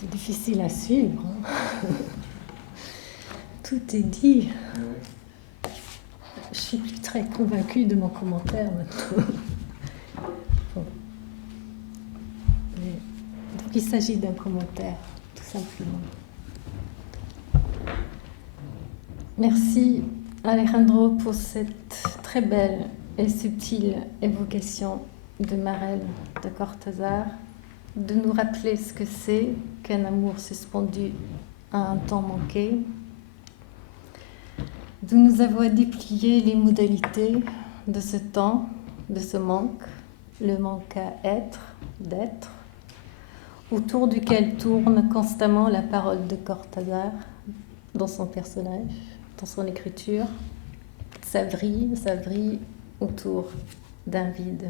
C'est difficile à suivre. Hein. Tout est dit. Je suis plus très convaincue de mon commentaire maintenant. Bon. Donc il s'agit d'un commentaire, tout simplement. Merci Alejandro pour cette très belle et subtile évocation de Marelle de Cortázar, de nous rappeler ce que c'est qu'un amour suspendu à un temps manqué, de nous avoir déplié les modalités de ce temps, de ce manque, le manque à être, d'être, autour duquel tourne constamment la parole de Cortázar dans son personnage, dans son écriture. Ça vrille autour d'un vide.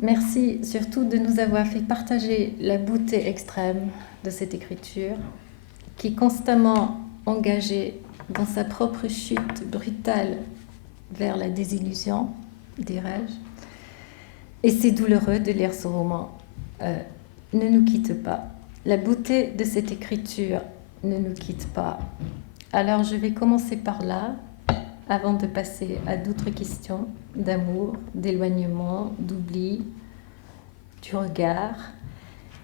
Merci surtout de nous avoir fait partager la beauté extrême de cette écriture, qui est constamment engagée dans sa propre chute brutale vers la désillusion, dirais-je. Et c'est douloureux de lire ce roman. Ne nous quitte pas. La beauté de cette écriture ne nous quitte pas. Alors je vais commencer par là, avant de passer à d'autres questions d'amour, d'éloignement, d'oubli, du regard,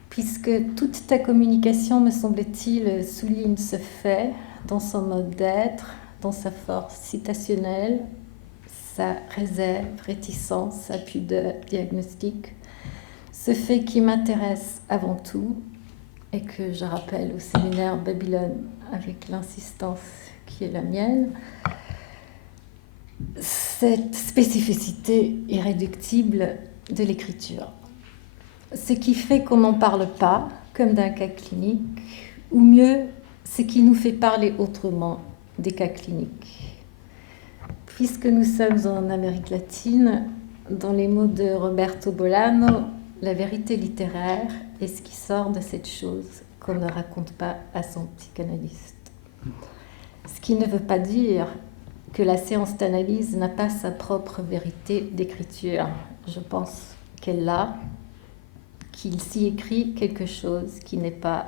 puisque toute ta communication, me semble-t-il, souligne ce fait dans son mode d'être, dans sa force citationnelle, sa réserve, réticence, sa pudeur diagnostique, ce fait qui m'intéresse avant tout et que je rappelle au séminaire Babylone avec l'insistance qui est la mienne, cette spécificité irréductible de l'écriture. Ce qui fait qu'on n'en parle pas comme d'un cas clinique, ou mieux, ce qui nous fait parler autrement des cas cliniques. Puisque nous sommes en Amérique latine, dans les mots de Roberto Bolano, la vérité littéraire est ce qui sort de cette chose qu'on ne raconte pas à son psychanalyste. Ce qui ne veut pas dire que la séance d'analyse n'a pas sa propre vérité d'écriture. Je pense qu'elle l'a, qu'il s'y écrit quelque chose qui n'est pas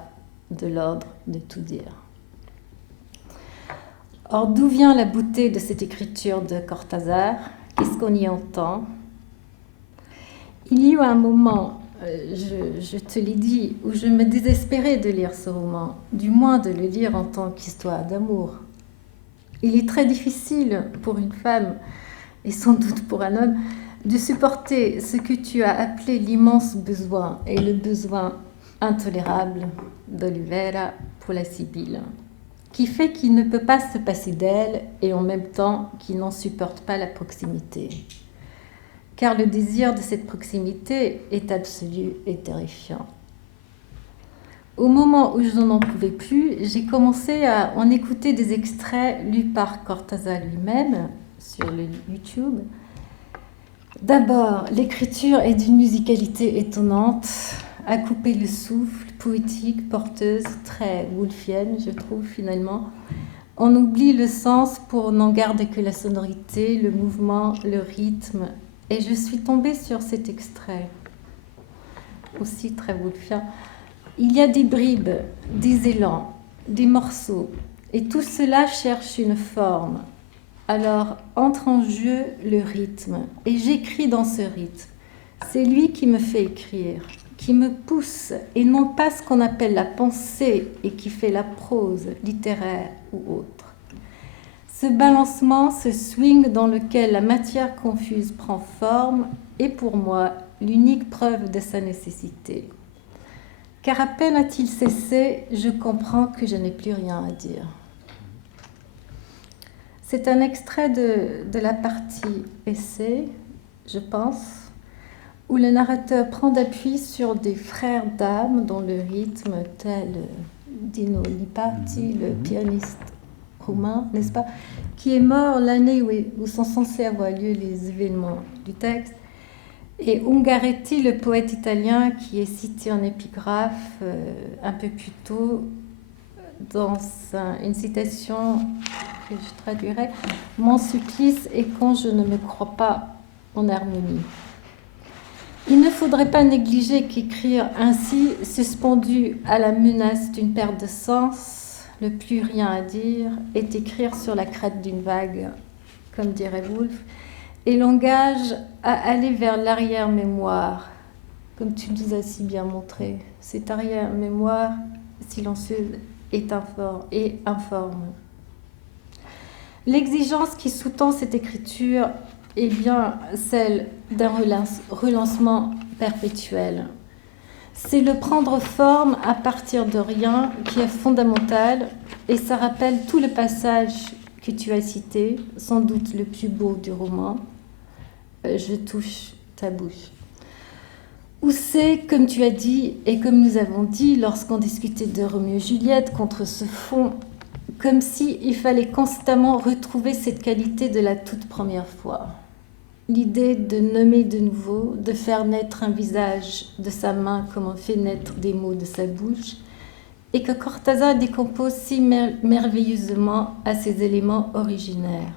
de l'ordre de tout dire. Or, d'où vient la beauté de cette écriture de Cortázar? Qu'est-ce qu'on y entend? Il y a eu un moment, je te l'ai dit, où je me désespérais de lire ce roman, du moins de le lire en tant qu'histoire d'amour. Il est très difficile pour une femme, et sans doute pour un homme, de supporter ce que tu as appelé l'immense besoin et le besoin intolérable d'Olivera pour la Sibylle, qui fait qu'il ne peut pas se passer d'elle et en même temps qu'il n'en supporte pas la proximité. Car le désir de cette proximité est absolu et terrifiant. Au moment où je n'en pouvais plus, j'ai commencé à en écouter des extraits lus par Cortázar lui-même sur le YouTube. D'abord, l'écriture est d'une musicalité étonnante, à couper le souffle, poétique, porteuse, très woolfienne, je trouve finalement. On oublie le sens pour n'en garder que la sonorité, le mouvement, le rythme. Et je suis tombée sur cet extrait, aussi très woolfien. Il y a des bribes, des élans, des morceaux, et tout cela cherche une forme. Alors entre en jeu le rythme, et j'écris dans ce rythme. C'est lui qui me fait écrire, qui me pousse, et non pas ce qu'on appelle la pensée et qui fait la prose littéraire ou autre. Ce balancement, ce swing dans lequel la matière confuse prend forme est pour moi l'unique preuve de sa nécessité. Car à peine a-t-il cessé, je comprends que je n'ai plus rien à dire. C'est un extrait de la partie essai, je pense, où le narrateur prend d'appui sur des frères d'âme dont le rythme, tel Dino Lipardi, le pianiste roumain, n'est-ce pas, qui est mort l'année où sont censés avoir lieu les événements du texte, et Ungaretti, le poète italien, qui est cité en épigraphe un peu plus tôt, dans une citation que je traduirai, « Mon supplice est quand je ne me crois pas en harmonie ». Il ne faudrait pas négliger qu'écrire ainsi, suspendu à la menace d'une perte de sens, le plus rien à dire, est écrire sur la crête d'une vague, comme dirait Woolf, et l'engage à aller vers l'arrière-mémoire, comme tu nous as si bien montré. Cette arrière-mémoire silencieuse est informe. L'exigence qui sous-tend cette écriture est bien celle d'un relancement perpétuel. C'est le prendre forme à partir de rien qui est fondamental, et ça rappelle tout le passage que tu as cité, sans doute le plus beau du roman, Je touche ta bouche. Où c'est, comme tu as dit, et comme nous avons dit lorsqu'on discutait de Roméo et Juliette, contre ce fond, comme s'il fallait constamment retrouver cette qualité de la toute première fois. L'idée de nommer de nouveau, de faire naître un visage de sa main comme on fait naître des mots de sa bouche, et que Cortázar décompose si merveilleusement à ses éléments originaires.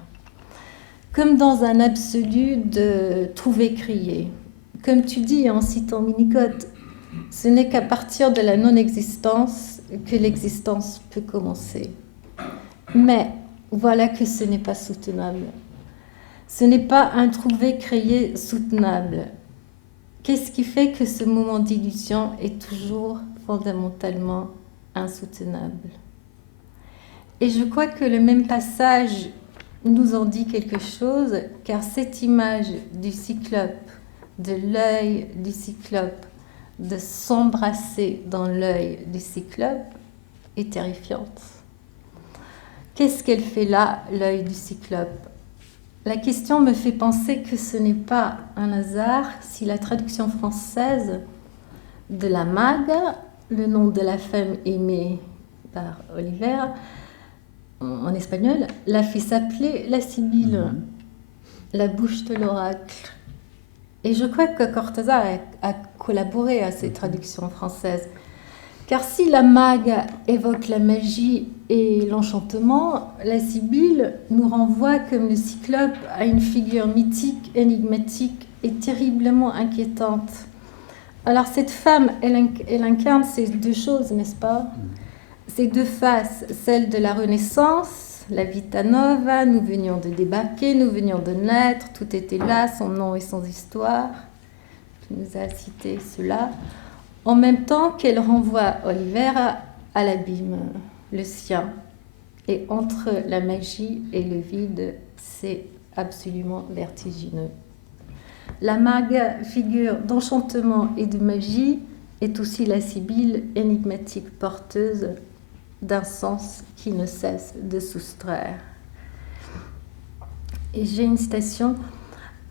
Comme dans un absolu de trouver crier. Comme tu dis en citant Winnicott, ce n'est qu'à partir de la non-existence que l'existence peut commencer. Mais voilà que ce n'est pas soutenable. Ce n'est pas un trouver crier soutenable. Qu'est-ce qui fait que ce moment d'illusion est toujours fondamentalement insoutenable? Et je crois que le même passage nous en dit quelque chose, car cette image du cyclope, de l'œil du cyclope, de s'embrasser dans l'œil du cyclope, est terrifiante. Qu'est-ce qu'elle fait là, l'œil du cyclope? La question me fait penser que ce n'est pas un hasard si la traduction française de la Mague, le nom de la femme aimée par Oliver, en espagnol, l'a fait s'appeler la Sibylle, la bouche de l'oracle. Et je crois que Cortázar a collaboré à ces traductions françaises. Car si la Mague évoque la magie et l'enchantement, la Sibylle nous renvoie comme le cyclope à une figure mythique, énigmatique et terriblement inquiétante. Alors cette femme, elle incarne ces deux choses, n'est-ce pas? Ces deux faces, celle de la Renaissance, la Vita Nova, nous venions de débarquer, nous venions de naître, tout était là, son nom et son histoire. Tu nous as cité cela. En même temps qu'elle renvoie Oliver à l'abîme, le sien. Et entre la magie et le vide, c'est absolument vertigineux. La Mague, figure d'enchantement et de magie, est aussi la Sibylle, énigmatique porteuse d'un sens qui ne cesse de soustraire. Et j'ai une citation.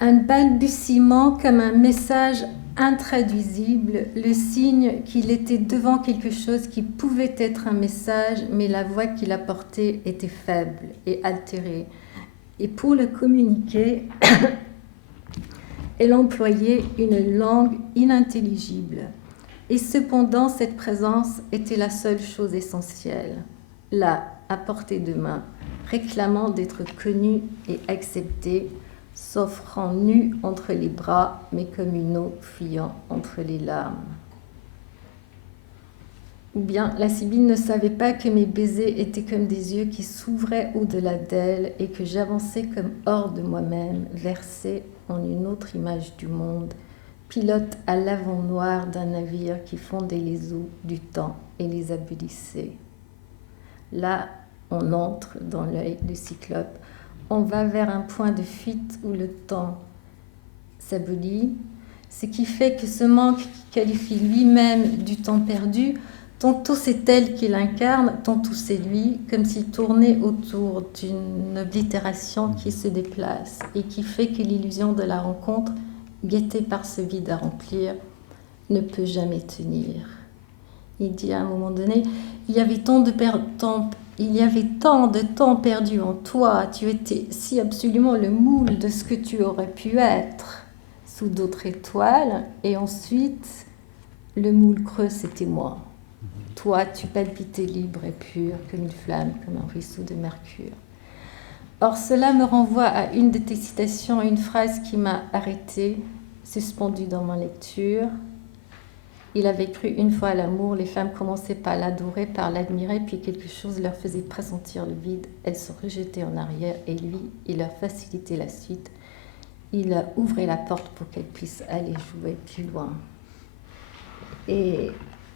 Un balbutiement comme un message intraduisible, le signe qu'il était devant quelque chose qui pouvait être un message, mais la voix qu'il apportait était faible et altérée. Et pour le communiquer, elle employait une langue inintelligible. Et cependant, cette présence était la seule chose essentielle, là, à portée de main, réclamant d'être connue et acceptée, s'offrant nue entre les bras, mais comme une eau fuyant entre les larmes. Ou bien, la Sibylle ne savait pas que mes baisers étaient comme des yeux qui s'ouvraient au-delà d'elle et que j'avançais comme hors de moi-même, versée en une autre image du monde, pilote à l'avant noir d'un navire qui fondait les eaux du temps et les abolissait. Là, on entre dans l'œil du cyclope. On va vers un point de fuite où le temps s'abolit, ce qui fait que ce manque qui qualifie lui-même du temps perdu, tantôt c'est elle qui l'incarne, tantôt c'est lui, comme s'il tournait autour d'une oblitération qui se déplace et qui fait que l'illusion de la rencontre, guettée par ce vide à remplir, ne peut jamais tenir. Il dit à un moment donné, il y avait tant de temps perdu en toi, tu étais si absolument le moule de ce que tu aurais pu être sous d'autres étoiles, et ensuite, le moule creux, c'était moi. Toi, tu palpitais libre et pur, comme une flamme, comme un ruisseau de mercure. Or, cela me renvoie à une de tes citations, une phrase qui m'a arrêtée suspendu dans ma lecture. Il avait cru une fois à l'amour, les femmes commençaient par l'adorer, par l'admirer, puis quelque chose leur faisait pressentir le vide. Elles se rejetaient en arrière et lui, il leur facilitait la suite. Il leur ouvrait la porte pour qu'elles puissent aller jouer plus loin. Et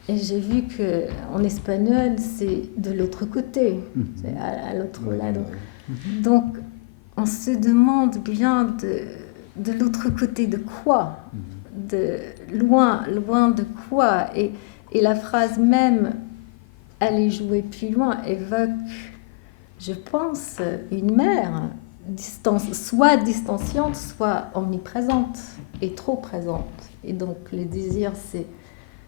j'ai vu qu'en espagnol, c'est de l'autre côté, c'est à l'autre lado. Donc, on se demande bien de l'autre côté de quoi, de loin de quoi. Et la phrase même « aller jouer plus loin » évoque, je pense, une mère soit distanciante, soit omniprésente et trop présente. Et donc le désir, c'est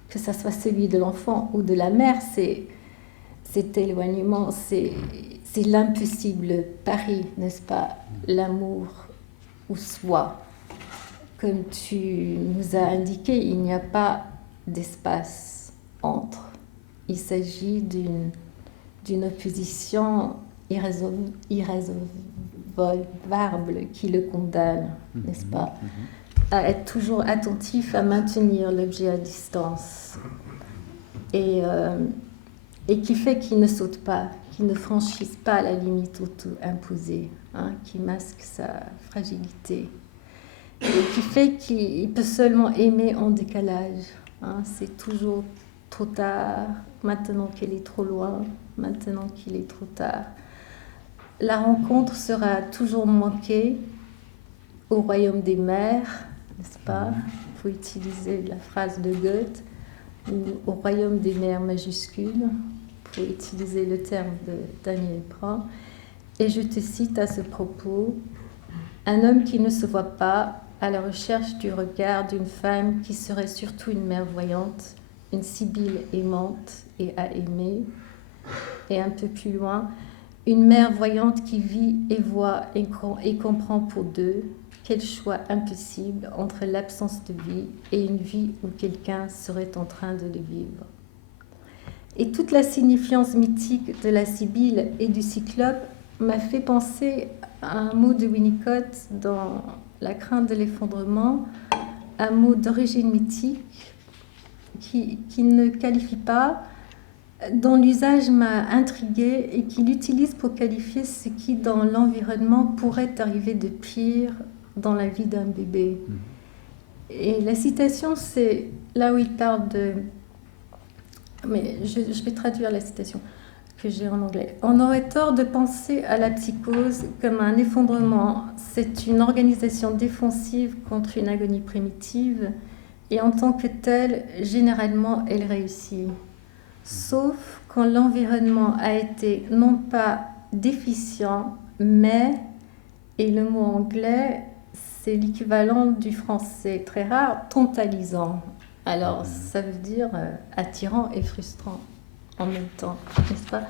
que ça soit celui de l'enfant ou de la mère, c'est cet éloignement, c'est l'impossible pari, n'est-ce pas? L'amour ou soi. Comme tu nous as indiqué, il n'y a pas d'espace entre. Il s'agit d'une opposition irrésolvable qui le condamne, n'est-ce pas? À être toujours attentif, à maintenir l'objet à distance. Et qui fait qu'il ne saute pas, qu'il ne franchisse pas la limite auto-imposée, qui masque sa fragilité. Et qui fait qu'il peut seulement aimer en décalage. C'est toujours trop tard, maintenant qu'elle est trop loin, maintenant qu'il est trop tard. La rencontre sera toujours manquée au royaume des mers, n'est-ce pas? Il faut utiliser la phrase de Goethe, ou au royaume des mers majuscules, pour utiliser le terme de Daniel Brand. Et je te cite à ce propos: un homme qui ne se voit pas, à la recherche du regard d'une femme qui serait surtout une mère voyante, une sibylle aimante et à aimer. Et un peu plus loin, une mère voyante qui vit et voit et comprend pour deux. Quel choix impossible entre l'absence de vie et une vie où quelqu'un serait en train de le vivre. Et toute la signifiance mythique de la sibylle et du cyclope m'a fait penser à un mot de Winnicott dans La crainte de l'effondrement, un mot d'origine mythique qui ne qualifie pas, dont l'usage m'a intriguée et qu'il utilise pour qualifier ce qui dans l'environnement pourrait arriver de pire dans la vie d'un bébé. Et la citation, c'est là où il parle de... Mais je vais traduire la citation que j'ai en anglais. On aurait tort de penser à la psychose comme un effondrement. C'est une organisation défensive contre une agonie primitive et en tant que telle, généralement, elle réussit. Sauf quand l'environnement a été non pas déficient, mais, et le mot anglais, c'est l'équivalent du français très rare, totalisant. Alors, ça veut dire attirant et frustrant en même temps, n'est-ce pas?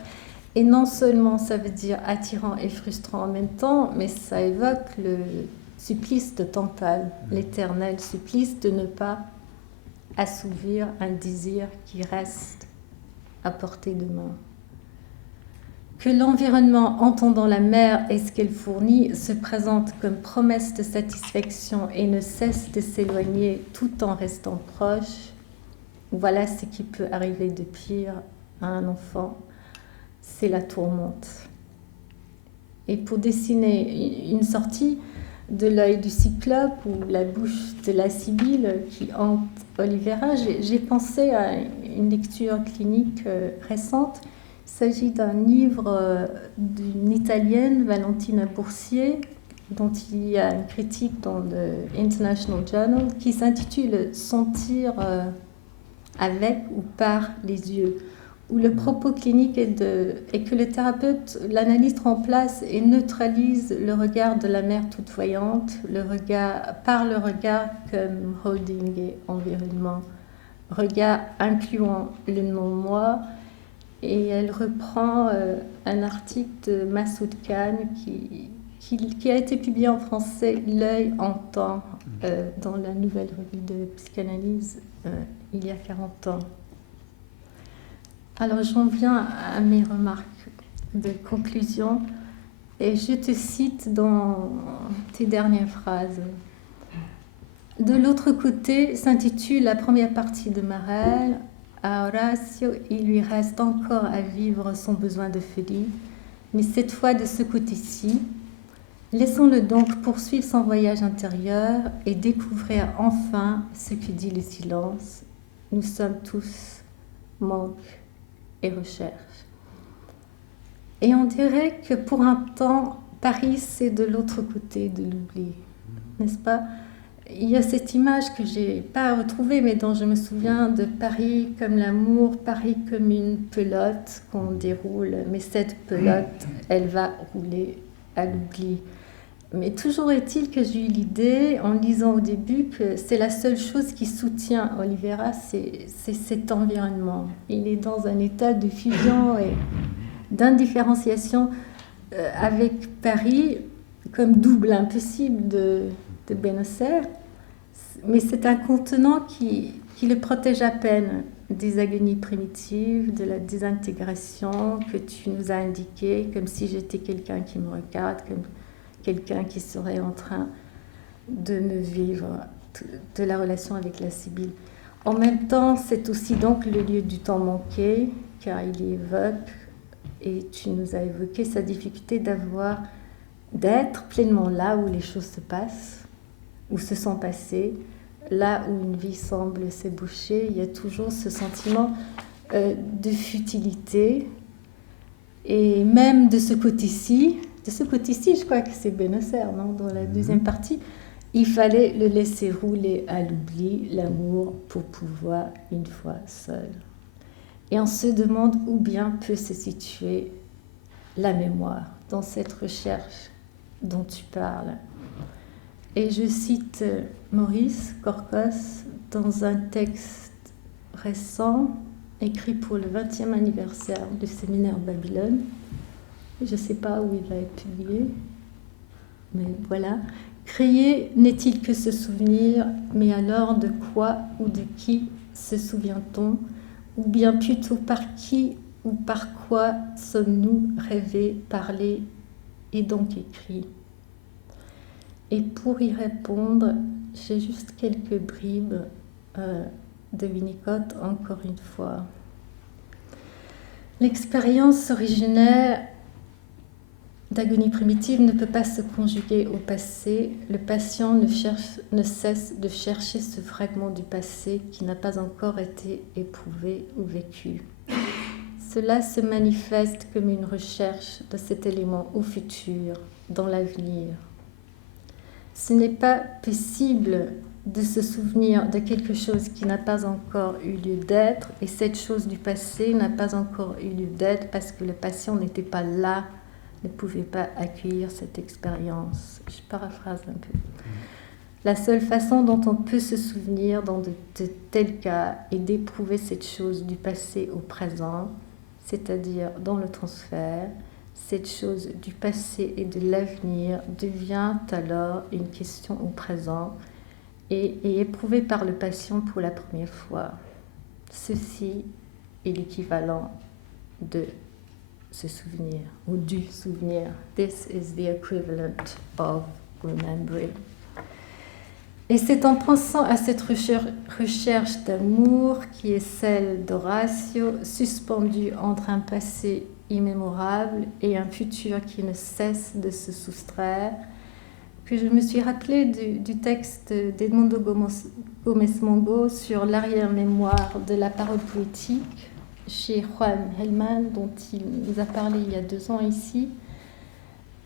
Et non seulement ça veut dire attirant et frustrant en même temps, mais ça évoque le supplice de Tantale, l'éternel supplice de ne pas assouvir un désir qui reste à portée de main. Que l'environnement, entendant la mère et ce qu'elle fournit, se présente comme promesse de satisfaction et ne cesse de s'éloigner tout en restant proche, voilà ce qui peut arriver de pire à un enfant, c'est la tourmente. Et pour dessiner une sortie de l'œil du cyclope ou la bouche de la sibylle qui hante Olivera, j'ai pensé à une lecture clinique récente. Il s'agit d'un livre d'une Italienne, Valentina Boursier, dont il y a une critique dans le International Journal, qui s'intitule « Sentir avec ou par les yeux », où le propos clinique est que le thérapeute, l'analyste remplace et neutralise le regard de la mère toute voyante, par le regard comme holding et environnement, regard incluant le non-moi. Et elle reprend un article de Massoud Khan qui a été publié en français, L'œil entend, dans la nouvelle revue de psychanalyse il y a 40 ans. Alors j'en viens à mes remarques de conclusion et je te cite dans tes dernières phrases. De l'autre côté s'intitule la première partie de Marelle. À Horacio, il lui reste encore à vivre son besoin de folie, mais cette fois de ce côté-ci. Laissons-le donc poursuivre son voyage intérieur et découvrir enfin ce que dit le silence. Nous sommes tous manque et recherche. Et on dirait que pour un temps, Paris, c'est de l'autre côté de l'oubli, n'est-ce pas? Il y a cette image que je n'ai pas retrouvée, mais dont je me souviens de Paris comme l'amour, Paris comme une pelote qu'on déroule, mais cette pelote, elle va rouler à l'oubli. Mais toujours est-il que j'ai eu l'idée, en lisant au début, que c'est la seule chose qui soutient Oliveira, c'est cet environnement. Il est dans un état de fusion et d'indifférenciation avec Paris, comme double impossible de Buenos Aires. Mais c'est un contenant qui le protège à peine des agonies primitives, de la désintégration que tu nous as indiqué, comme si j'étais quelqu'un qui me regarde, comme quelqu'un qui serait en train de me vivre de la relation avec la Sibylle. En même temps, c'est aussi donc le lieu du temps manqué, car il évoque, et tu nous as évoqué sa difficulté d'être pleinement là où les choses se passent, où se sont passées, là où une vie semble s'ébaucher. Il y a toujours ce sentiment de futilité, et même de ce côté-ci, je crois que c'est Buenos Aires, non, dans la deuxième partie, il fallait le laisser rouler à l'oubli, l'amour, pour pouvoir une fois seul. Et on se demande où bien peut se situer la mémoire dans cette recherche dont tu parles. Et je cite Maurice Corcos dans un texte récent écrit pour le 20e anniversaire du séminaire Babylone. Je ne sais pas où il va être publié, mais voilà. Créer n'est-il que se souvenir, mais alors de quoi ou de qui se souvient-on? Ou bien plutôt par qui ou par quoi sommes-nous rêvés, parlés et donc écrits? Et pour y répondre, j'ai juste quelques bribes de Winnicott, encore une fois. L'expérience originaire d'agonie primitive ne peut pas se conjuguer au passé. Le patient ne cesse de chercher ce fragment du passé qui n'a pas encore été éprouvé ou vécu. Cela se manifeste comme une recherche de cet élément au futur, dans l'avenir. Ce n'est pas possible de se souvenir de quelque chose qui n'a pas encore eu lieu d'être, et cette chose du passé n'a pas encore eu lieu d'être parce que le patient n'était pas là, ne pouvait pas accueillir cette expérience. Je paraphrase un peu. La seule façon dont on peut se souvenir dans de tels cas est d'éprouver cette chose du passé au présent, c'est-à-dire dans le transfert. Cette chose du passé et de l'avenir devient alors une question au présent et est éprouvée par le patient pour la première fois. Ceci est l'équivalent de ce souvenir ou du souvenir. This is the equivalent of remembering. Et c'est en pensant à cette recherche d'amour qui est celle d'Horacio, suspendue entre un passé immémorable et un futur qui ne cesse de se soustraire, que je me suis rappelée du texte d'Edmundo Gómez Mongo sur l'arrière-mémoire de la parole poétique chez Juan Hellman, dont il nous a parlé il y a 2 ans ici,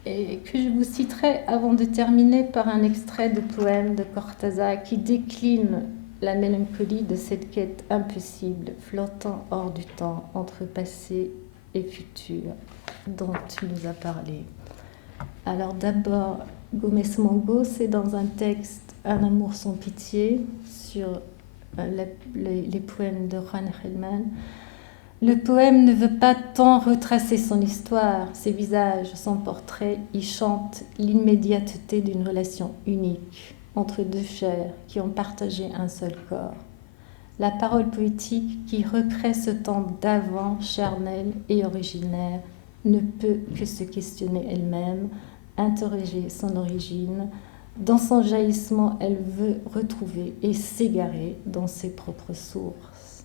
et que je vous citerai avant de terminer par un extrait de poème de Cortázar qui décline la mélancolie de cette quête impossible, flottant hors du temps, entre passé et futur, dont tu nous as parlé. Alors d'abord, Gómez Mongo, c'est dans un texte Un amour sans pitié, sur les poèmes de Juan Hellman. Le poème ne veut pas tant retracer son histoire, ses visages, son portrait. Il chante l'immédiateté d'une relation unique entre 2 chairs qui ont partagé un seul corps. La parole poétique qui recrée ce temps d'avant, charnel et originaire, ne peut que se questionner elle-même, interroger son origine, Dans son jaillissement, elle veut retrouver et s'égarer dans ses propres sources.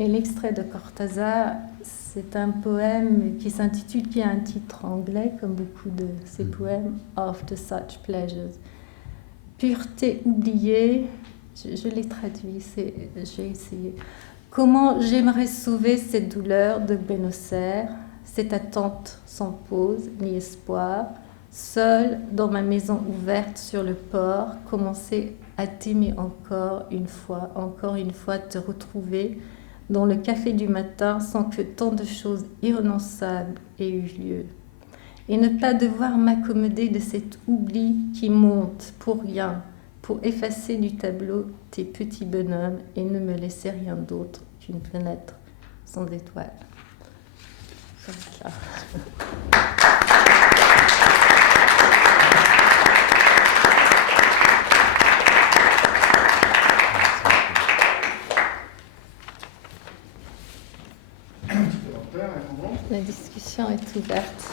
Et l'extrait de Cortázar, c'est un poème qui s'intitule, qui a un titre anglais, comme beaucoup de ses poèmes, After Such Pleasures. Pureté oubliée, je l'ai traduit, j'ai essayé. Comment j'aimerais sauver cette douleur de Bénocer, cette attente sans pause ni espoir, seule dans ma maison ouverte sur le port, commencer à t'aimer encore une fois, te retrouver dans le café du matin sans que tant de choses irrenonçables aient eu lieu. Et ne pas devoir m'accommoder de cet oubli qui monte pour rien, pour effacer du tableau tes petits bonhommes et ne me laisser rien d'autre qu'une fenêtre sans étoiles. Comme ça. La discussion est ouverte.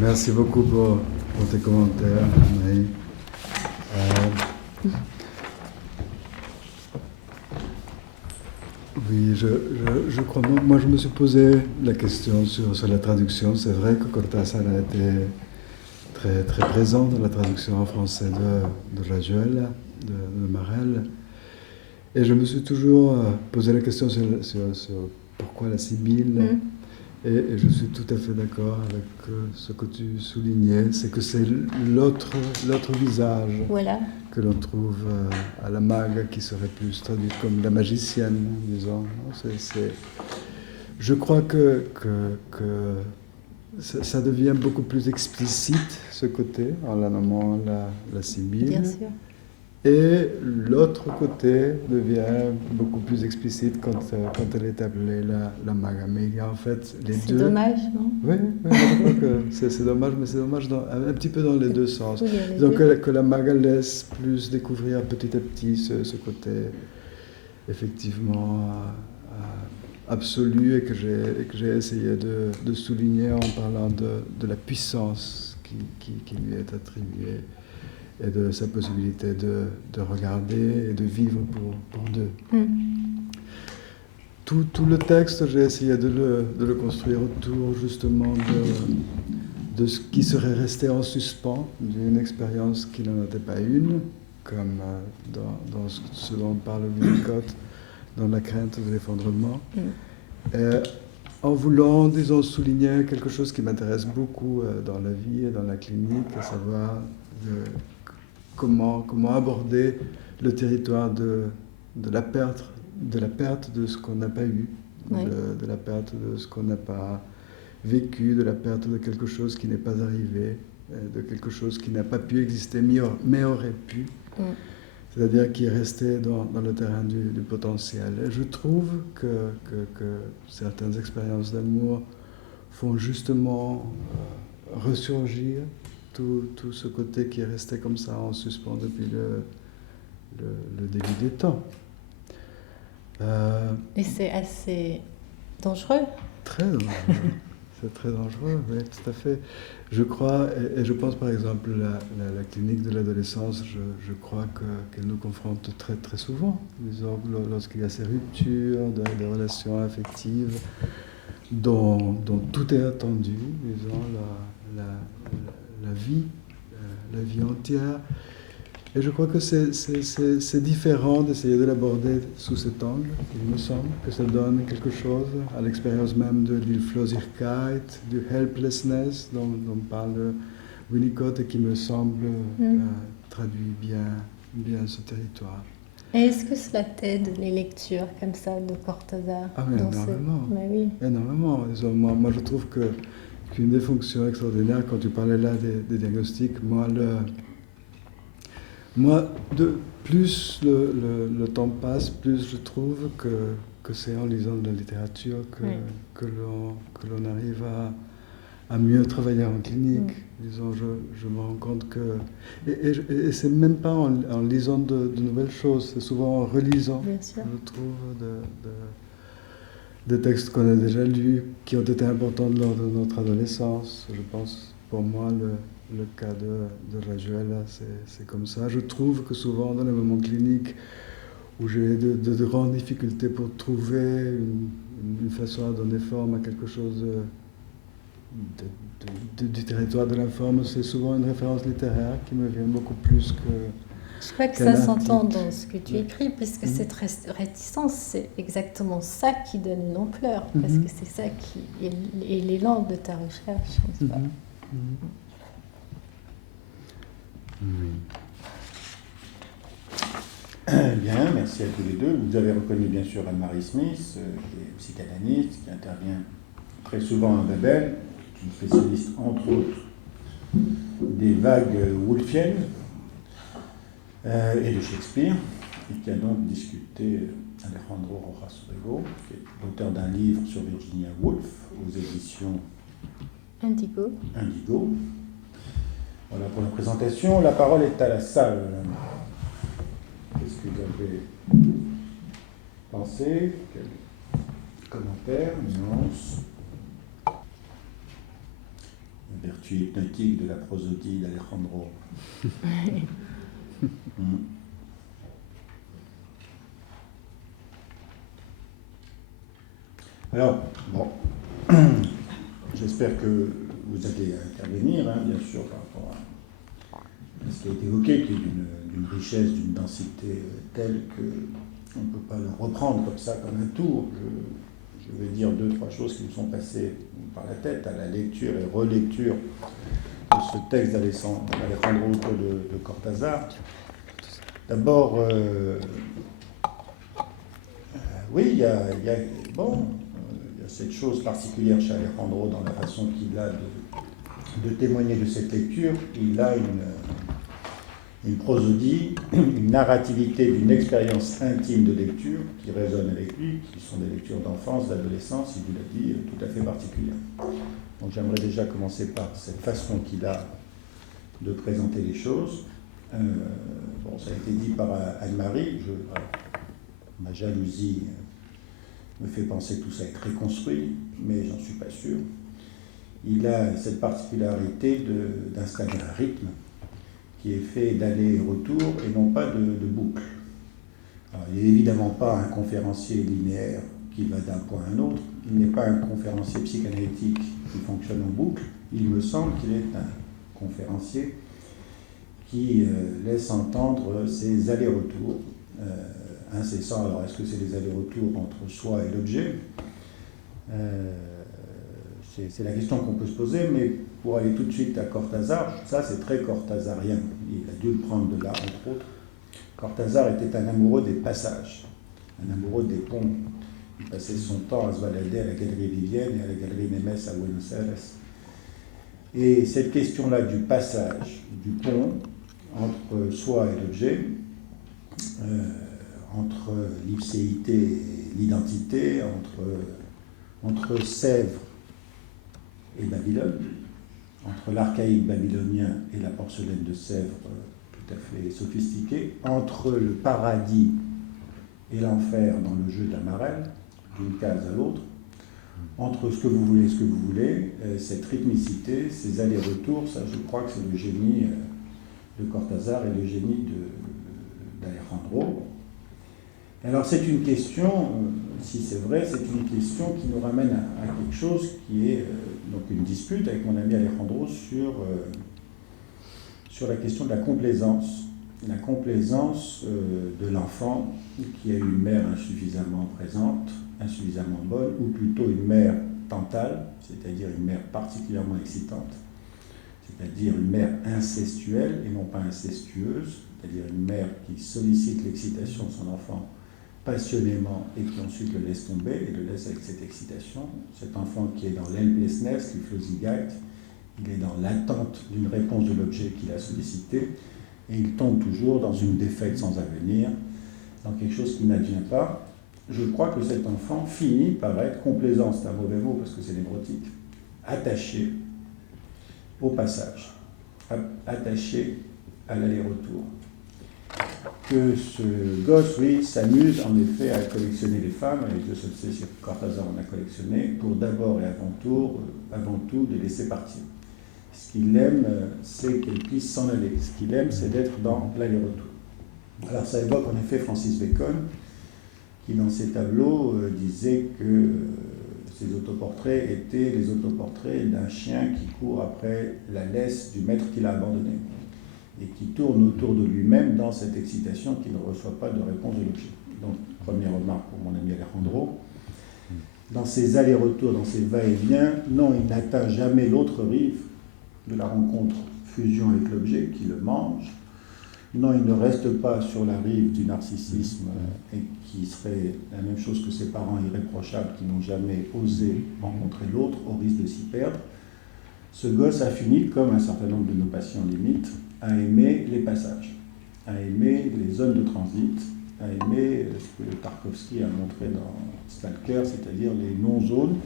Merci beaucoup pour tes commentaires, Marie. Oui, je crois. Moi, je me suis posé la question sur la traduction. C'est vrai que Cortázar a été très, très présent dans la traduction en français de Rajuel, de Marel. Et je me suis toujours posé la question sur pourquoi la Sibylle. Et je suis tout à fait d'accord avec ce que tu soulignais, c'est que c'est l'autre visage que l'on trouve à la mague, qui serait plus traduite comme la magicienne, disons. Je crois que ça devient beaucoup plus explicite, ce côté, en la nommant la Sibylle. Bien sûr. Et l'autre côté devient beaucoup plus explicite quand elle est appelée la Magamega. En fait, les deux... C'est dommage, non? Oui, je crois que c'est dommage, mais c'est dommage un petit peu dans les deux sens. Oui, Donc que la Maga laisse plus découvrir petit à petit ce côté effectivement absolu et que j'ai essayé de souligner en parlant de la puissance qui lui est attribuée et de sa possibilité de regarder et de vivre pour deux. Tout le texte, j'ai essayé de le construire autour justement de ce qui serait resté en suspens, d'une expérience qui n'en était pas une, comme dans ce dont parle Winnicott, dans la crainte de l'effondrement. En voulant, disons, souligner quelque chose qui m'intéresse beaucoup dans la vie et dans la clinique, à savoir comment aborder le territoire de la perte de ce qu'on n'a pas eu, de la perte de ce qu'on n'a pas vécu, de la perte de quelque chose qui n'est pas arrivé, de quelque chose qui n'a pas pu exister, mais aurait pu, c'est-à-dire qui est resté dans le terrain du potentiel. Et je trouve que certaines expériences d'amour font justement ressurgir tout ce côté qui est resté comme ça en suspens depuis le début des temps. Et c'est assez dangereux. Très dangereux. C'est très dangereux, oui, tout à fait. Je crois, et je pense par exemple la clinique de l'adolescence, je crois qu'elle nous confronte très, très souvent, disons, lorsqu'il y a ces ruptures, des relations affectives dont tout est attendu, disons, la vie entière. Et je crois que c'est différent d'essayer de l'aborder sous cet angle. Il me semble que ça donne quelque chose à l'expérience même de l'Hilflosigkeit, du helplessness dont parle Winnicott et qui me semble traduit bien ce territoire. Et est-ce que cela t'aide, les lectures comme ça de Cortázar? Ah mais énormément. Oui. Énormément. Moi je trouve qu'une des fonctions extraordinaires, quand tu parlais là des diagnostics, plus le temps passe, plus je trouve que c'est en lisant de la littérature que l'on arrive à mieux travailler en clinique. Disons, je me rends compte que... Et c'est même pas en lisant de nouvelles choses, c'est souvent en relisant, je trouve, des textes qu'on a déjà lus, qui ont été importants lors de notre adolescence. Je pense, pour moi, le cas de Rayuela, c'est comme ça. Je trouve que souvent dans les moments cliniques où j'ai de grandes difficultés pour trouver une façon à donner forme à quelque chose du territoire de l'informe, c'est souvent une référence littéraire qui me vient beaucoup plus que... Je crois que ça s'entend dans ce que tu écris, puisque cette réticence, c'est exactement ça qui donne une ampleur, parce que c'est ça qui est l'élan de ta recherche, n'est-ce pas? Bien, merci à tous les deux. Vous avez reconnu bien sûr Anne-Marie Smith, qui est psychanalyste, qui intervient très souvent à Babel, une spécialiste entre autres des vagues woolfiennes et de Shakespeare, et qui a donc discuté Alejandro Rojas Rego, qui est l'auteur d'un livre sur Virginia Woolf aux éditions Indigo. Voilà pour la présentation. La parole est à la salle. Qu'est-ce que vous avez pensé? Quels commentaires, nuances? La vertu hypnotique de la prosodie d'Alejandro. Alors, bon, j'espère que vous allez intervenir, bien sûr, par rapport à ce qui a été évoqué, qui est d'une richesse, d'une densité telle qu'on ne peut pas le reprendre comme ça, comme un tour. Je vais dire 2-3 choses qui me sont passées par la tête à la lecture et relecture de ce texte d'Alejandro de Cortázar. D'abord, oui, il y a cette chose particulière chez Alejandro dans la façon qu'il a de témoigner de cette lecture. Il a une prosodie, une narrativité d'une expérience intime de lecture qui résonne avec lui, qui sont des lectures d'enfance, d'adolescence, il vous l'a dit, tout à fait particulières. Donc j'aimerais déjà commencer par cette façon qu'il a de présenter les choses. Bon, ça a été dit par Anne-Marie, ma jalousie me fait penser que tout ça est très construit, mais j'en suis pas sûr. Il a cette particularité d'installer un rythme qui est fait d'aller et retour et non pas de boucle. Alors, il n'est évidemment pas un conférencier linéaire qui va d'un point à un autre, il n'est pas un conférencier psychanalytique qui fonctionne en boucle, il me semble qu'il est un conférencier qui laisse entendre ces allers-retours incessants. Alors, est-ce que c'est des allers-retours entre soi et l'objet? C'est la question qu'on peut se poser, mais pour aller tout de suite à Cortázar, ça c'est très cortázarien. Il a dû le prendre de là, entre autres. Cortázar était un amoureux des passages, un amoureux des ponts. Il passait son temps à se balader à la Galerie Vivienne et à la Galerie Nemes à Buenos Aires. Et cette question-là du passage, du pont, entre soi et l'objet, entre l'ipséité et l'identité, entre Sèvres et Babylone, entre l'archaïque babylonien et la porcelaine de Sèvres tout à fait sophistiquée, entre le paradis et l'enfer dans le jeu de la marelle, d'une case à l'autre, entre ce que vous voulez et ce que vous voulez, cette rythmicité, ces allers-retours, ça je crois que c'est le génie de Cortázar et le génie d'Alejandro. Alors c'est une question, si c'est vrai, c'est une question qui nous ramène à quelque chose qui est donc une dispute avec mon ami Alejandro sur la question de la complaisance de l'enfant qui a une mère insuffisamment présente, insuffisamment bonne, ou plutôt une mère tantale, c'est-à-dire une mère particulièrement excitante, c'est-à-dire une mère incestuelle et non pas incestueuse, c'est-à-dire une mère qui sollicite l'excitation de son enfant passionnément et qui ensuite le laisse tomber et le laisse avec cette excitation. Cet enfant qui est dans l'helplessness, l'Hilflosigkeit, il est dans l'attente d'une réponse de l'objet qu'il a sollicité et il tombe toujours dans une défaite sans avenir, dans quelque chose qui n'advient pas. Je crois que cet enfant finit par être complaisant, c'est un mauvais mot parce que c'est névrotique, attaché au passage, attaché à l'aller-retour. Que ce gosse, oui, s'amuse en effet à collectionner les femmes, et Dieu seul sait si Cortázar en a collectionné, pour d'abord et avant tout les laisser partir. Ce qu'il aime, c'est qu'elle puisse s'en aller. Ce qu'il aime, c'est d'être dans l'aller-retour. Alors ça évoque en effet Francis Bacon, qui dans ses tableaux disait que ces autoportraits étaient les autoportraits d'un chien qui court après la laisse du maître qu'il a abandonné et qui tourne autour de lui-même dans cette excitation qui ne reçoit pas de réponse de l'objet. Donc, première remarque pour mon ami Alejandro, dans ses allers-retours, dans ses va-et-vient, non, il n'atteint jamais l'autre rive de la rencontre fusion avec l'objet qui le mange. Non, il ne reste pas sur la rive du narcissisme et qui serait la même chose que ses parents irréprochables qui n'ont jamais osé rencontrer l'autre au risque de s'y perdre. Ce gosse a fini, comme un certain nombre de nos patients limites, à aimer les passages, à aimer les zones de transit, à aimer ce que Tarkovsky a montré dans Stalker, c'est-à-dire les non-zones,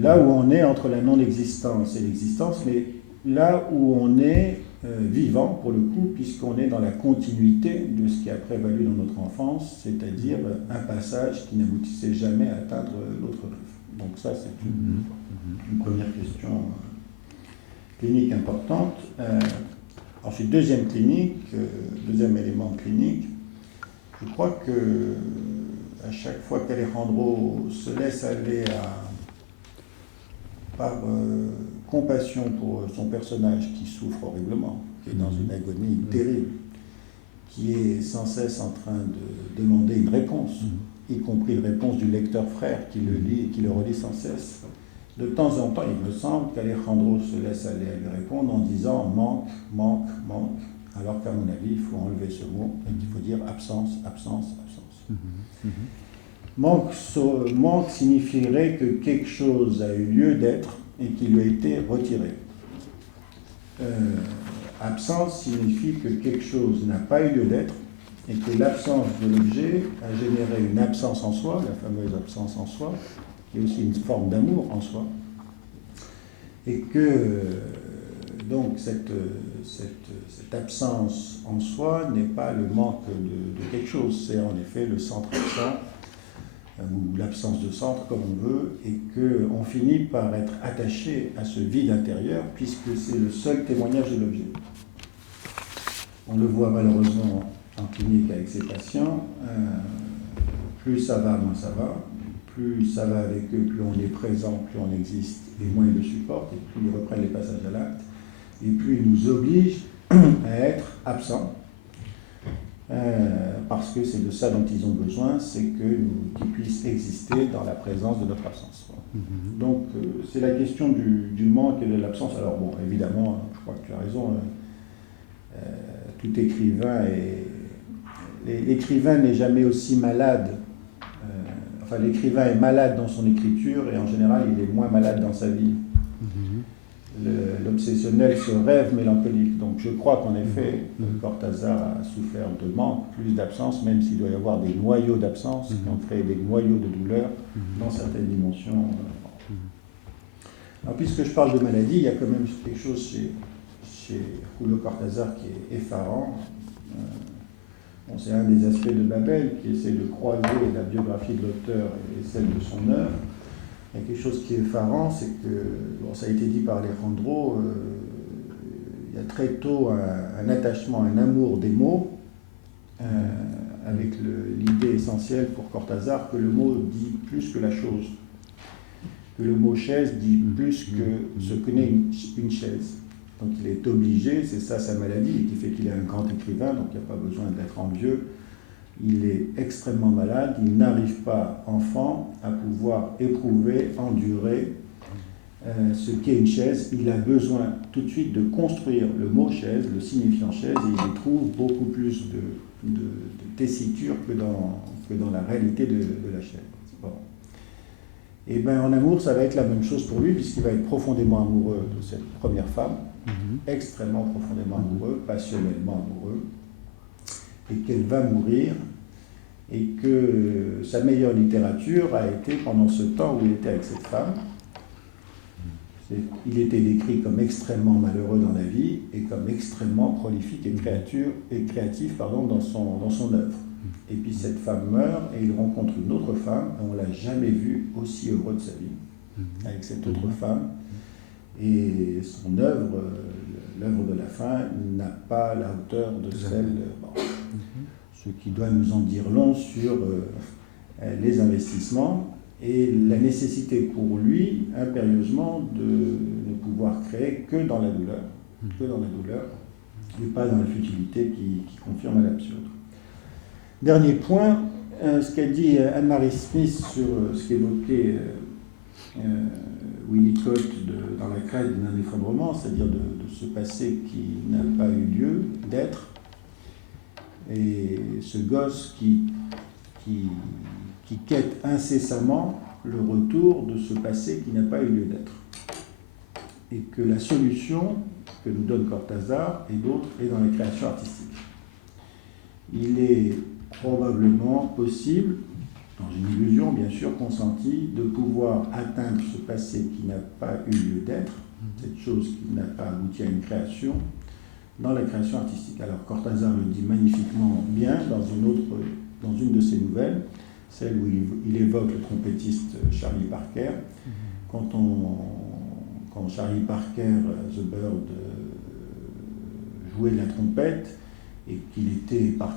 là où on est entre la non-existence et l'existence, mais là où on est vivant, pour le coup, puisqu'on est dans la continuité de ce qui a prévalu dans notre enfance, c'est-à-dire un passage qui n'aboutissait jamais à atteindre l'autre rive. Donc ça, c'est une première question clinique importante. Ensuite, deuxième élément clinique, je crois que à chaque fois qu'Alejandro se laisse aller par compassion pour son personnage qui souffre horriblement, qui est dans une agonie terrible, qui est sans cesse en train de demander une réponse, y compris une réponse du lecteur frère qui le lit et qui le relit sans cesse. De temps en temps, il me semble qu'Alejandro se laisse aller à lui répondre en disant « manque, manque, manque », alors qu'à mon avis, il faut enlever ce mot et qu'il faut dire « absence, absence, absence ». Manque signifierait que quelque chose a eu lieu d'être et qui lui a été retiré. Absence signifie que quelque chose n'a pas eu lieu d'être et que l'absence de l'objet a généré une absence en soi, la fameuse absence en soi, et aussi une forme d'amour en soi, et que donc cette absence en soi n'est pas le manque de quelque chose, c'est en effet le centre absent, ou l'absence de centre, comme on veut, et qu'on finit par être attaché à ce vide intérieur, puisque c'est le seul témoignage de l'objet. On le voit malheureusement en clinique avec ses patients, plus ça va, moins ça va, plus ça va avec eux, plus on est présent, plus on existe, et moins ils le supportent, et plus ils reprennent les passages à l'acte, et plus ils nous obligent à être absents, parce que c'est de ça dont ils ont besoin, c'est qu'ils puissent exister dans la présence de notre absence. Donc c'est la question du manque et de l'absence. Alors bon, évidemment, je crois que tu as raison, tout écrivain l'écrivain n'est jamais aussi malade. Enfin, l'écrivain est malade dans son écriture et en général, il est moins malade dans sa vie. L'obsessionnel se rêve mélancolique. Donc je crois qu'en effet, Cortázar a souffert de manque, plus d'absence, même s'il doit y avoir des noyaux d'absence qui ont créé des noyaux de douleur dans certaines dimensions. Alors, puisque je parle de maladie, il y a quand même quelque chose chez Julio Cortázar qui est effarant. Bon, c'est un des aspects de Babel qui essaie de croiser la biographie de l'auteur et celle de son œuvre. Il y a quelque chose qui est effarant, c'est que, bon, ça a été dit par Alejandro, il y a très tôt un attachement, un amour des mots, avec l'idée essentielle pour Cortázar que le mot dit plus que la chose, que le mot chaise dit plus que ce que n'est une chaise. Donc il est obligé, c'est ça sa maladie, et qui fait qu'il est un grand écrivain, donc il n'y a pas besoin d'être envieux. Il est extrêmement malade, il n'arrive pas, enfant, à pouvoir éprouver, endurer ce qu'est une chaise. Il a besoin tout de suite de construire le mot chaise, le signifiant chaise, et il y trouve beaucoup plus de tessiture que dans la réalité de la chaise. Bon. Et bien en amour, ça va être la même chose pour lui, puisqu'il va être profondément amoureux de cette première femme, extrêmement profondément amoureux, passionnellement amoureux, et qu'elle va mourir, et que sa meilleure littérature a été pendant ce temps où il était avec cette femme. Il était décrit comme extrêmement malheureux dans la vie et comme extrêmement prolifique et créatif dans son œuvre. Et puis cette femme meurt et il rencontre une autre femme, et on ne l'a jamais vu aussi heureux de sa vie, avec cette autre femme. Et son œuvre, l'œuvre de la fin, n'a pas la hauteur de celle... Bon, ce qui doit nous en dire long sur les investissements et la nécessité pour lui, impérieusement, de ne pouvoir créer que dans la douleur, et pas dans la futilité qui confirme l'absurde. Dernier point, ce qu'a dit Anne-Marie Smith sur ce qu'évoquait Winnicott dans la crainte d'un effondrement, c'est-à-dire de ce passé qui n'a pas eu lieu d'être, et ce gosse qui quête incessamment le retour de ce passé qui n'a pas eu lieu d'être. Et que la solution que nous donne Cortázar et d'autres est dans la création artistique. Il est probablement possible, dans une illusion bien sûr consentie, de pouvoir atteindre ce passé qui n'a pas eu lieu d'être, cette chose qui n'a pas abouti à une création, dans la création artistique. Alors Cortázar le dit magnifiquement bien dans une de ses nouvelles, celle où il évoque le trompettiste Charlie Parker. Quand Charlie Parker, The Bird, jouait de la trompette et qu'il était enfin,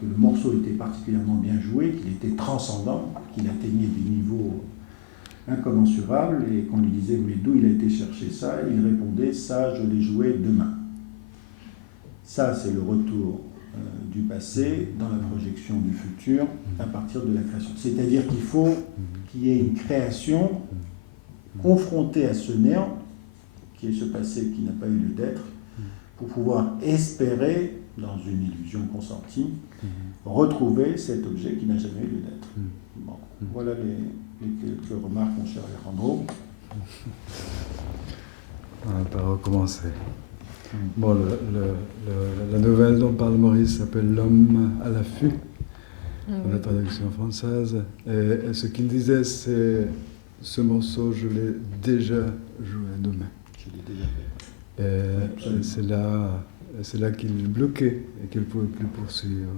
que le morceau était particulièrement bien joué, qu'il était transcendant, qu'il atteignait des niveaux incommensurables, et qu'on lui disait mais d'où il a été chercher ça, il répondait ça je l'ai joué demain. Ça c'est le retour du passé dans la projection du futur à partir de la création. C'est-à-dire qu'il faut qu'il y ait une création confrontée à ce néant qui est ce passé qui n'a pas eu lieu d'être, pour pouvoir espérer, dans une illusion consentie, retrouver cet objet qui n'a jamais eu lieu d'être. Bon, voilà les quelques remarques, mon cher Alejandro. On va pas recommencer. Bon, la nouvelle dont parle Maurice s'appelle L'homme à l'affût, dans la traduction française. Et ce qu'il disait, c'est ce morceau, je l'ai déjà joué demain. Je l'ai déjà fait. Et c'est là qu'il bloquait et qu'il ne pouvait plus poursuivre.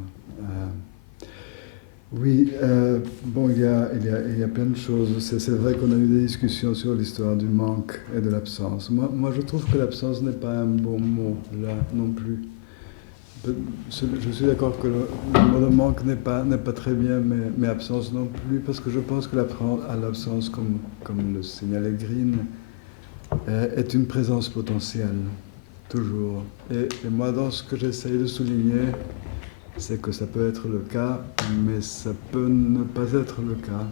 Oui, bon, il y a plein de choses. C'est vrai qu'on a eu des discussions sur l'histoire du manque et de l'absence. Moi, je trouve que l'absence n'est pas un bon mot, là, non plus. Je suis d'accord que le mot de manque n'est pas très bien, mais absence non plus, parce que je pense que l'absence, comme le signalait Green, est une présence potentielle, toujours. Et moi, dans ce que j'essaye de souligner, c'est que ça peut être le cas, mais ça peut ne pas être le cas.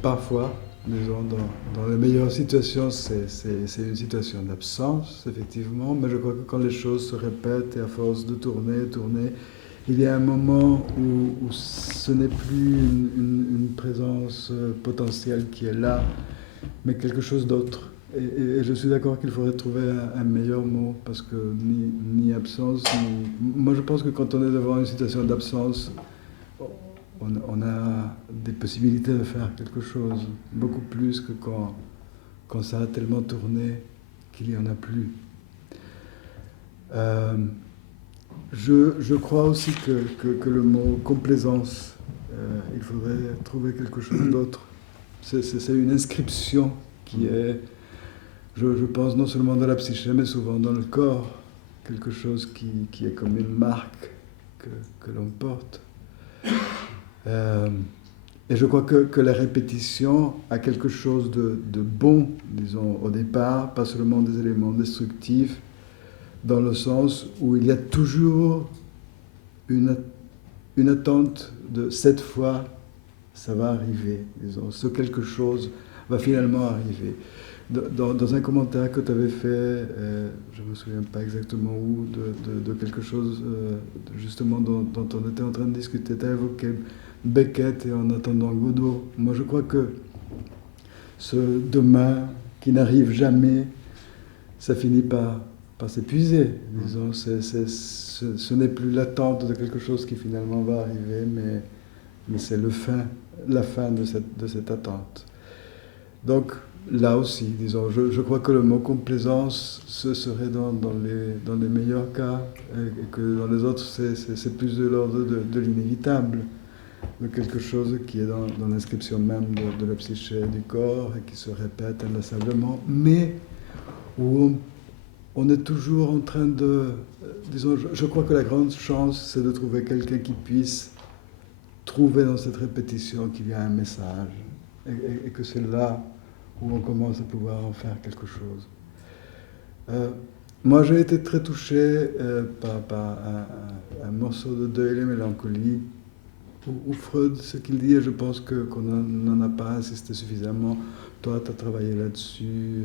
Parfois, disons, dans les meilleures situations, c'est une situation d'absence, effectivement, mais je crois que quand les choses se répètent et à force de tourner, il y a un moment où ce n'est plus une présence potentielle qui est là, mais quelque chose d'autre. Et je suis d'accord qu'il faudrait trouver un meilleur mot, parce que ni absence, Moi, je pense que quand on est devant une situation d'absence, on a des possibilités de faire quelque chose, beaucoup plus que quand ça a tellement tourné qu'il n'y en a plus. Je crois aussi que le mot complaisance, il faudrait trouver quelque chose d'autre. C'est une inscription qui est, je pense, non seulement dans la psyché, mais souvent dans le corps, quelque chose qui est comme une marque que l'on porte. Et je crois que la répétition a quelque chose de bon, disons, au départ, pas seulement des éléments destructifs, dans le sens où il y a toujours une attente de cette fois, ça va arriver, disons, ce quelque chose va finalement arriver. Dans un commentaire que tu avais fait, je ne me souviens pas exactement où, de quelque chose justement dont on était en train de discuter, tu as évoqué Beckett et en attendant Godot. Moi je crois que ce demain qui n'arrive jamais, ça finit par s'épuiser, disons. Ce n'est plus l'attente de quelque chose qui finalement va arriver, mais c'est la fin de cette attente. Donc là aussi, disons, je crois que le mot complaisance, ce serait dans les meilleurs cas, et que dans les autres, c'est plus de l'ordre de l'inévitable. de quelque chose qui est dans l'inscription même de la psyché du corps et qui se répète inlassablement, mais où on est toujours en train de... disons, je crois que la grande chance, c'est de trouver quelqu'un qui puisse trouver dans cette répétition qu'il y a un message, et que c'est là où on commence à pouvoir en faire quelque chose. Moi, j'ai été très touché par un morceau de Deuil et Mélancolie, où Freud, ce qu'il dit, et je pense qu'on n'en a pas insisté suffisamment. Toi, tu as travaillé là-dessus.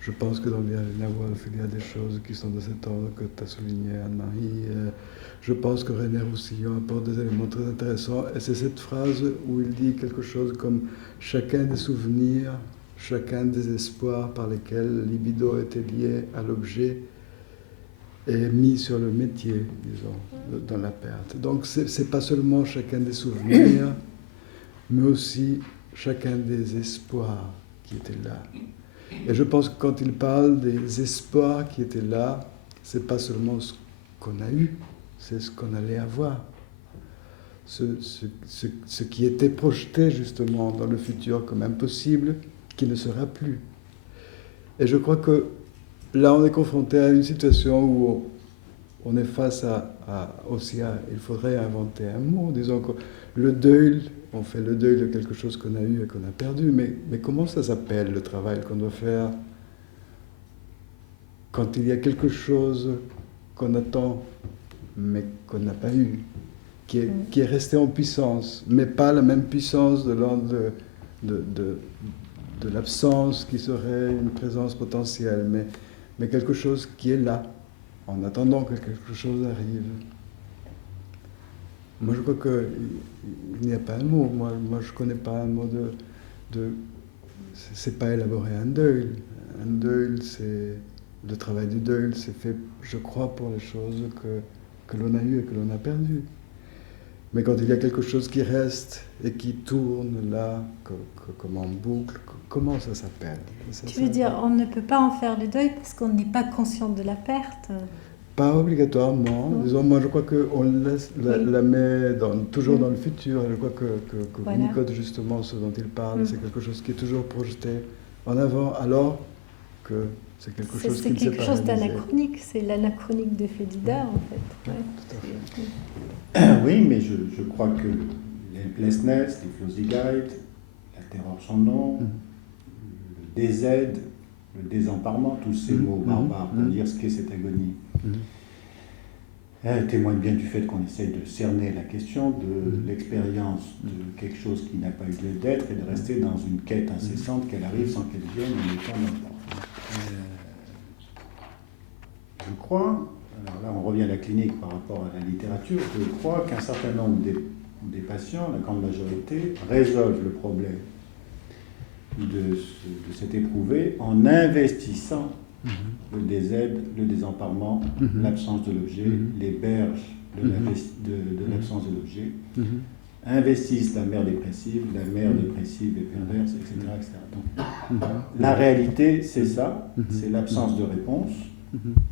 Je pense que dans Virginia Woolf, il y a des choses qui sont de cet ordre que tu as souligné, Anne-Marie. Je pense que René Roussillon apporte des éléments très intéressants. Et c'est cette phrase où il dit quelque chose comme « chacun des souvenirs, chacun des espoirs par lesquels libido était lié à l'objet est mis sur le métier, disons, dans la perte ». Donc c'est pas seulement chacun des souvenirs, mais aussi chacun des espoirs qui étaient là. Et je pense que quand il parle des espoirs qui étaient là, c'est pas seulement ce qu'on a eu, c'est ce qu'on allait avoir. Ce qui était projeté justement dans le futur comme impossible, qui ne sera plus. Et je crois que là, on est confronté à une situation où on est face il faudrait inventer un mot, disons que le deuil, on fait le deuil de quelque chose qu'on a eu et qu'on a perdu, mais comment ça s'appelle le travail qu'on doit faire quand il y a quelque chose qu'on attend mais qu'on n'a pas eu, qui est resté en puissance, mais pas la même puissance de l'ordre de l'absence qui serait une présence potentielle, mais quelque chose qui est là, en attendant que quelque chose arrive. Moi, je crois qu'il n'y a pas un mot. Moi je ne connais pas un mot c'est pas élaborer un deuil. Un deuil, c'est... Le travail du deuil, c'est fait, je crois, pour les choses que l'on a eues et que l'on a perdues. Mais quand il y a quelque chose qui reste et qui tourne là, comme en boucle, comment ça s'appelle? Tu veux dire, on ne peut pas en faire le deuil parce qu'on n'est pas conscient de la perte? Pas obligatoirement. Disons, moi, je crois qu'on la met toujours dans le futur. Je crois que voilà. Winnicott, justement, ce dont il parle, c'est quelque chose qui est toujours projeté en avant, alors que c'est quelque chose qui ne s'est pas réalisé. C'est quelque chose d'anachronique. C'est l'anachronique de Fédida, en fait. Ouais. Tout à fait. Oui, mais je crois que l'helplessness, l'hypnosigkeit, la terreur sans nom, le désaide, le désemparement, tous ces mots barbares pour dire ce qu'est cette agonie, témoignent bien du fait qu'on essaye de cerner la question de l'expérience de quelque chose qui n'a pas eu lieu d'être et de rester dans une quête incessante qu'elle arrive sans qu'elle vienne en étant n'importe. Je crois, alors là on revient à la clinique par rapport à la littérature, je crois qu'un certain nombre des patients, la grande majorité, résolvent le problème de cet éprouvé en investissant le désaide, le désemparement, l'absence de l'objet, les berges de l'absence de l'objet, investissent la mère dépressive et perverse, etc. etc. Donc, la réalité, c'est ça, c'est l'absence de réponse,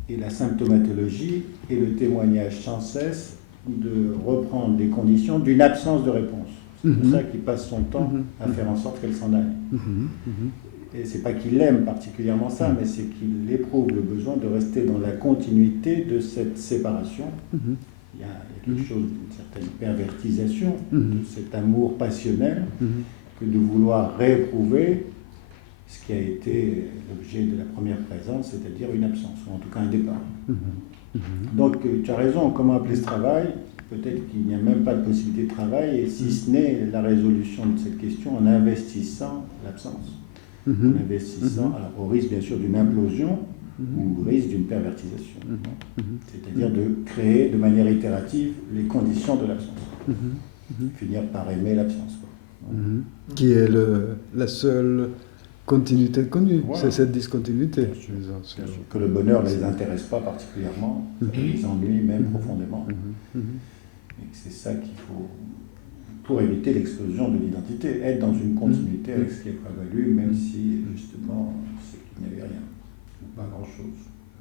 et la symptomatologie et le témoignage sans cesse de reprendre les conditions d'une absence de réponse. C'est pour ça qu'il passe son temps à faire en sorte qu'elle s'en aille. Et c'est pas qu'il aime particulièrement ça, mais c'est qu'il éprouve le besoin de rester dans la continuité de cette séparation. Il y a quelque chose d'une certaine pervertisation de cet amour passionnel que de vouloir rééprouver ce qui a été l'objet de la première présence, c'est-à-dire une absence, ou en tout cas un départ. Donc tu as raison, comment appeler ce travail? Peut-être qu'il n'y a même pas de possibilité de travail, et si ce n'est la résolution de cette question en investissant l'absence. En investissant, alors au risque bien sûr d'une implosion ou au risque d'une pervertisation. C'est-à-dire de créer de manière itérative les conditions de l'absence. Finir par aimer l'absence. Qui est la seule continuité connue, voilà. C'est cette discontinuité. Bien sûr, que le bonheur ne les intéresse pas particulièrement, ça les ennuie même profondément. Et que c'est ça qu'il faut, pour éviter l'explosion de l'identité, être dans une continuité avec ce qui est prévalu, même si justement c'est qu'il n'y avait rien, pas grand-chose,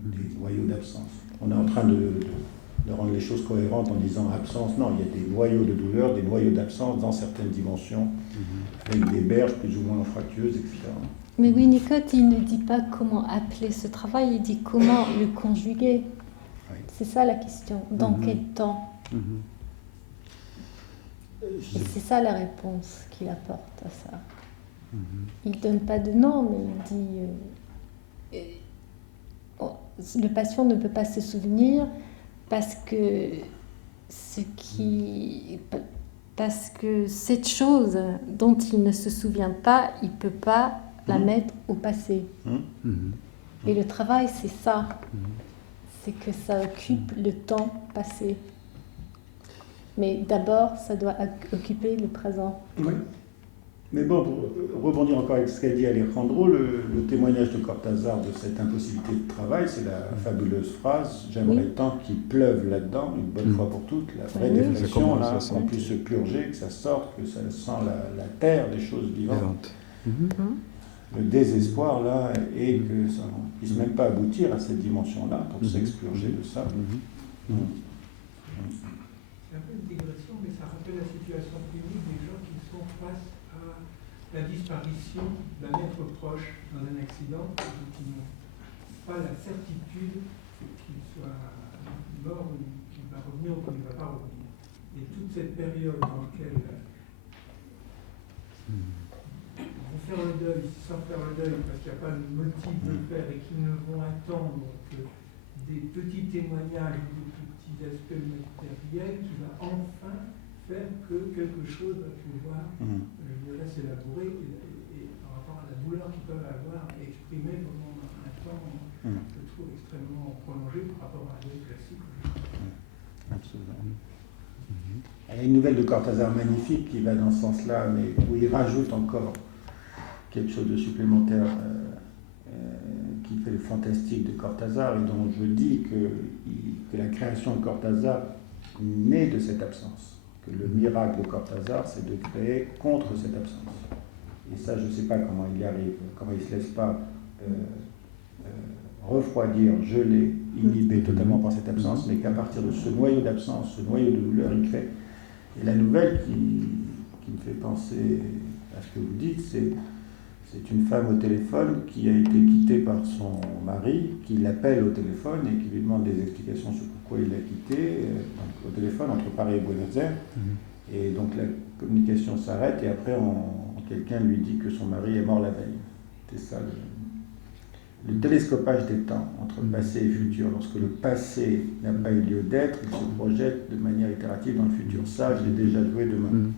des noyaux d'absence. On est en train de rendre les choses cohérentes en disant absence. Non, il y a des noyaux de douleur, des noyaux d'absence dans certaines dimensions, avec des berges plus ou moins fractueuses, etc. Mais Winnicott, il ne dit pas comment appeler ce travail, il dit comment le conjuguer. Oui. C'est ça la question. Dans quel temps? Et c'est ça la réponse qu'il apporte à ça. Il ne donne pas de nom, mais il dit le patient ne peut pas se souvenir parce que cette chose dont il ne se souvient pas, il ne peut pas la mettre au passé. Et le travail, c'est ça. C'est que ça occupe le temps passé. Mais d'abord, ça doit occuper le présent. Oui. Mais bon, pour rebondir encore avec ce qu'a dit Alejandro, le témoignage de Cortázar de cette impossibilité de travail, c'est la fabuleuse phrase « J'aimerais tant qu'il pleuve là-dedans, une bonne fois pour toutes, la vraie dépression, là, qu'on puisse se purger, que ça sorte, que ça sent la terre des choses vivantes. » Le désespoir, là, et que ça ne puisse même pas aboutir à cette dimension-là, pour s'expurger de ça. C'est un peu une digression, mais ça rappelle la situation clinique des gens qui sont face à la disparition d'un être proche dans un accident et qui n'ont pas la certitude qu'il soit mort ou qu'il va revenir ou qu'il ne va pas revenir. Et toute cette période dans laquelle vont faire le deuil sans faire le deuil parce qu'il n'y a pas de motif de le faire et qu'ils ne vont attendre que des petits témoignages ou des petits aspects matériels qui va enfin faire que quelque chose va pouvoir, je dirais, s'élaborer et par rapport à la douleur qu'ils peuvent avoir exprimée pendant un temps, je trouve extrêmement prolongé par rapport à la deuil classique. Absolument. Il y a une nouvelle de Cortázar magnifique qui va dans ce sens-là, mais où il rajoute encore quelque chose de supplémentaire qui fait le fantastique de Cortázar et dont je dis que la création de Cortázar naît de cette absence. Que le miracle de Cortázar, c'est de créer contre cette absence. Et ça, je ne sais pas comment il y arrive, comment il ne se laisse pas refroidir, geler, inhiber totalement par cette absence, mais qu'à partir de ce noyau d'absence, ce noyau de douleur, il crée. Et la nouvelle qui me fait penser à ce que vous dites, c'est une femme au téléphone qui a été quittée par son mari, qui l'appelle au téléphone et qui lui demande des explications sur pourquoi il l'a quittée, au téléphone entre Paris et Buenos Aires. Et donc la communication s'arrête et après quelqu'un lui dit que son mari est mort la veille. C'est ça le télescopage des temps entre passé et futur. Lorsque le passé n'a pas eu lieu d'être, il se projette de manière itérative dans le futur. Ça, je l'ai déjà joué demain.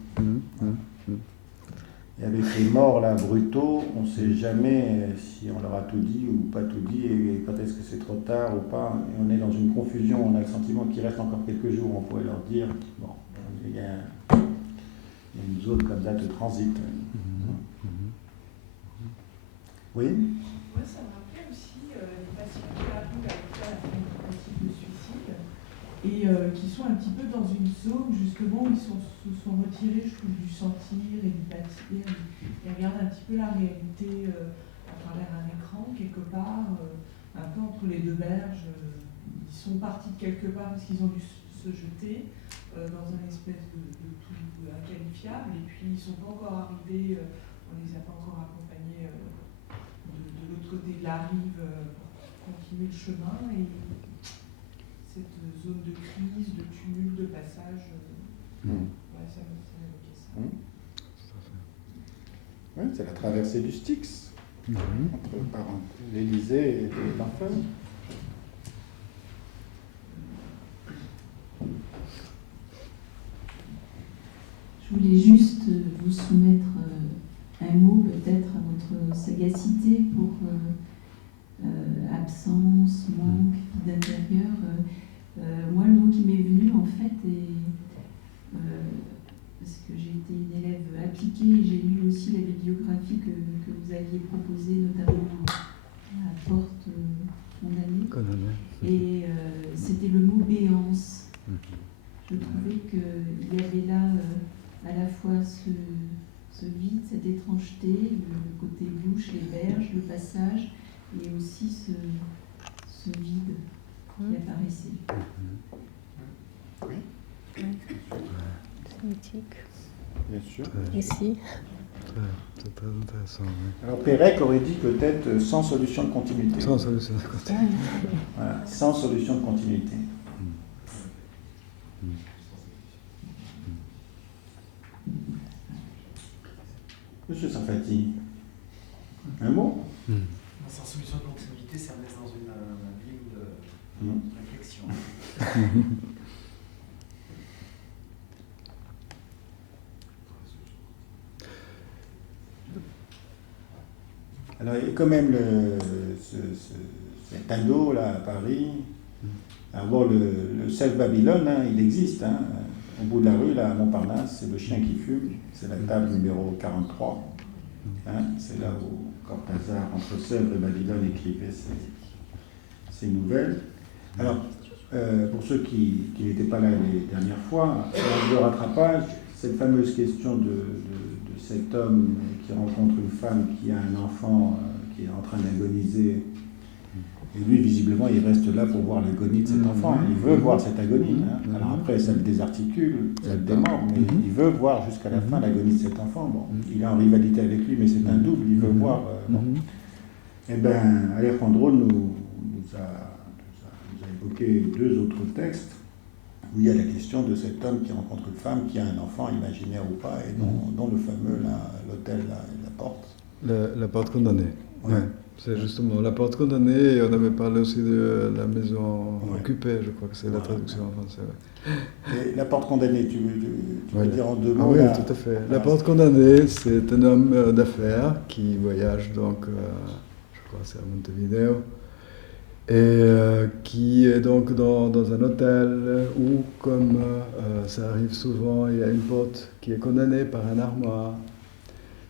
Et avec les morts là, brutaux, on ne sait jamais si on leur a tout dit ou pas tout dit, et quand est-ce que c'est trop tard ou pas. Et on est dans une confusion, on a le sentiment qu'il reste encore quelques jours, on pourrait leur dire, bon, il y a une zone comme ça de transit. Oui. Moi, ça me rappelait aussi les patients qui arrivent à la tentative de suicide et qui sont un petit peu dans une zone justement où ils se sont retirés, je trouve, du sentir et du bâtir. Ils regardent un petit peu la réalité à travers un écran, quelque part, un peu entre les deux berges. Ils sont partis de quelque part parce qu'ils ont dû se jeter dans un espèce de tout inqualifiable et puis ils ne sont pas encore arrivés, on ne les a pas encore accompagnés de l'autre côté de la rive pour continuer le chemin et cette zone de crise, de tumulte, de passage, ouais, ça m'évoquait ça. Ouais, c'est la traversée du Styx entre l'Élysée et l'enfer. Je voulais juste vous soumettre un mot peut-être à votre sagacité pour absence, manque, vie d'intérieur. Moi, le mot qui m'est venu, en fait, parce que j'ai été une élève appliquée, j'ai lu aussi la bibliographie que vous aviez proposée, notamment à Porte condamnée. Et c'était le mot béance. Je trouvais qu'il y avait là à la fois ce vide, cette étrangeté, le côté bouche, les berges, le passage, et aussi ce vide qui apparaissait. poétique. Bien sûr. Ici. C'est très intéressant. Oui. Alors Pérec aurait dit peut-être sans solution de continuité. Sans solution de continuité. Voilà, sans solution de continuité. Monsieur Sarfati, un mot? Sans solution de continuité, ça me laisse dans une abîme de réflexion. Alors, il y a quand même cet ado là à Paris. Alors, bon, le Self Babylone, hein, il existe. Hein, au bout de la rue, là, à Montparnasse, c'est le chien qui fume. C'est la table numéro 43. Hein, c'est là où Cortázar, entre Sèvres et Babylone, écrivait ses nouvelles. Alors, pour ceux qui n'étaient pas là les dernières fois, dans le rattrapage, cette fameuse question de cet homme qui rencontre une femme qui a un enfant qui est en train d'agoniser, et lui, visiblement, il reste là pour voir l'agonie de cet enfant. Il veut voir cette agonie. Hein. Alors après, ça le désarticule, ça le démord, mais il veut voir jusqu'à la fin l'agonie de cet enfant. Bon, il est en rivalité avec lui, mais c'est un double, il veut voir. Bon. Eh bien, Alejandro nous a évoqué deux autres textes où il y a la question de cet homme qui rencontre une femme qui a un enfant, imaginaire ou pas, et dont le fameux, l'hôtel, la porte. La porte condamnée. Ouais. Ouais. C'est justement la porte condamnée, et on avait parlé aussi de la maison occupée, je crois que c'est la traduction en français. Ouais. Et la porte condamnée, tu veux dire en deux mots? Oui, tout à fait. La porte condamnée, c'est un homme d'affaires qui voyage donc, je crois que c'est à Montevideo, et qui est donc dans un hôtel où, comme ça arrive souvent, il y a une porte qui est condamnée par un armoire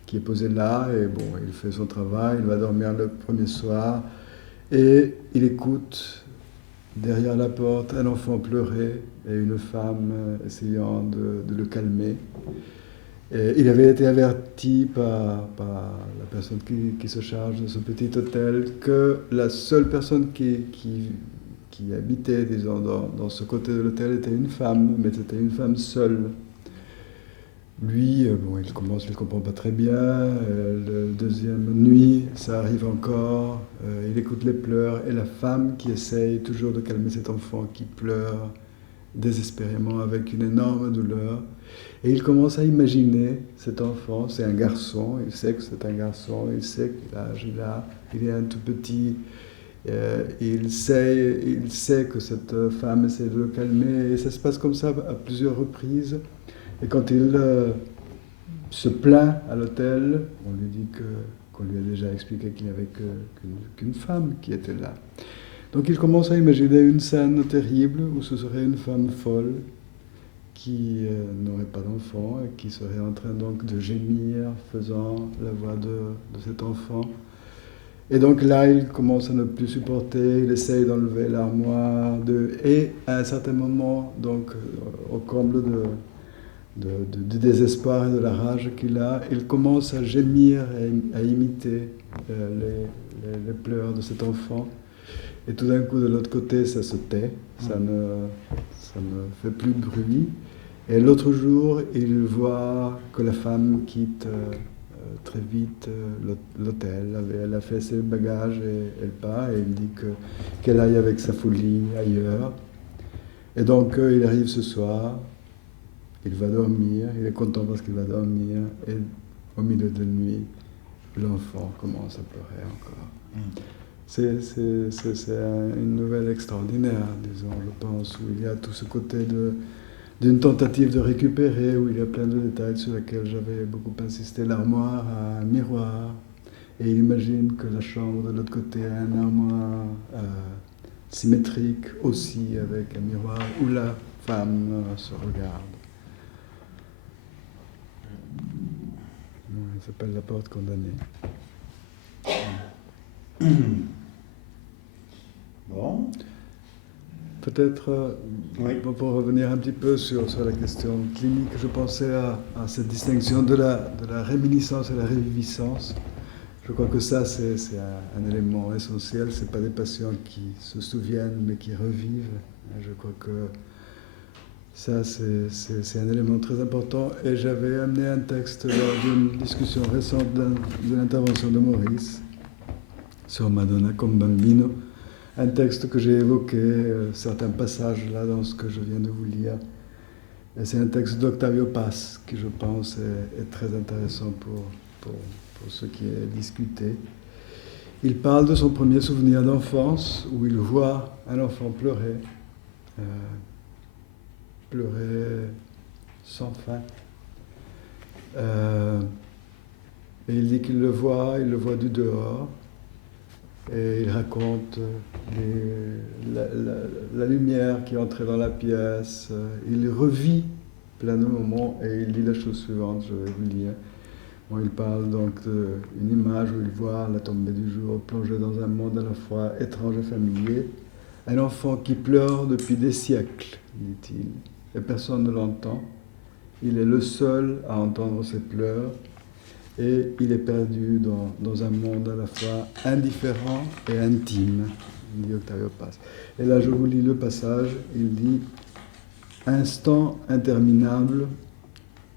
qui est posé là, et bon, il fait son travail, il va dormir le premier soir, et il écoute derrière la porte un enfant pleurer et une femme essayant de le calmer. Et il avait été averti par la personne qui se charge de ce petit hôtel que la seule personne qui habitait, disons, dans ce côté de l'hôtel était une femme, mais c'était une femme seule. Lui, bon, il ne comprend pas très bien. La deuxième nuit, ça arrive encore. Il écoute les pleurs et la femme qui essaye toujours de calmer cet enfant qui pleure désespérément avec une énorme douleur. Et il commence à imaginer cet enfant. C'est un garçon. Il sait que c'est un garçon. Il sait quel âge il a. Il est un tout petit. Il sait que cette femme essaie de le calmer. Et ça se passe comme ça à plusieurs reprises. Et quand il se plaint à l'hôtel, on lui dit qu'on lui a déjà expliqué qu'il n'y avait qu'une femme qui était là. Donc il commence à imaginer une scène terrible où ce serait une femme folle qui n'aurait pas d'enfant et qui serait en train donc de gémir, faisant la voix de cet enfant. Et donc là, il commence à ne plus supporter, il essaye d'enlever l'armoire, et à un certain moment, donc au comble du désespoir et de la rage qu'il a, il commence à gémir et à imiter les pleurs de cet enfant. Et tout d'un coup, de l'autre côté, ça se tait, ça ne fait plus de bruit. Et l'autre jour, il voit que la femme quitte très vite l'hôtel. Elle a fait ses bagages et elle part, et il dit qu'elle aille avec sa folie ailleurs. Et donc, il arrive ce soir. Il va dormir, il est content parce qu'il va dormir, et au milieu de la nuit, l'enfant commence à pleurer encore. C'est une nouvelle extraordinaire, disons, je pense, où il y a tout ce côté d'une tentative de récupérer, où il y a plein de détails sur lesquels j'avais beaucoup insisté. L'armoire a un miroir, et il imagine que la chambre de l'autre côté a un armoire symétrique aussi, avec un miroir où la femme se regarde. Ça s'appelle La porte condamnée. Bon. Peut-être, pour revenir un petit peu sur la question clinique, je pensais à cette distinction de la réminiscence et la réviviscence. Je crois que ça, c'est un élément essentiel. Ce n'est pas des patients qui se souviennent, mais qui revivent. Je crois que Ça, c'est un élément très important. Et j'avais amené un texte lors d'une discussion récente de l'intervention de Maurice sur Madonna comme Bambino. Un texte que j'ai évoqué, certains passages là dans ce que je viens de vous lire. Et c'est un texte d'Octavio Paz qui, je pense, est très intéressant pour ce qui est discuté. Il parle de son premier souvenir d'enfance où il voit un enfant pleurer sans fin. Et il dit qu'il le voit du dehors. Et il raconte la lumière qui entrait dans la pièce. Il revit plein de moments et il dit la chose suivante, je vais vous lire. Bon, il parle donc d'une image où il voit la tombée du jour plongé dans un monde à la fois étrange et familier. Un enfant qui pleure depuis des siècles, dit-il, et personne ne l'entend. Il est le seul à entendre ses pleurs. Et il est perdu dans un monde à la fois indifférent et intime, dit Octavio Paz. Et là, je vous lis le passage. Il dit « Instant interminable,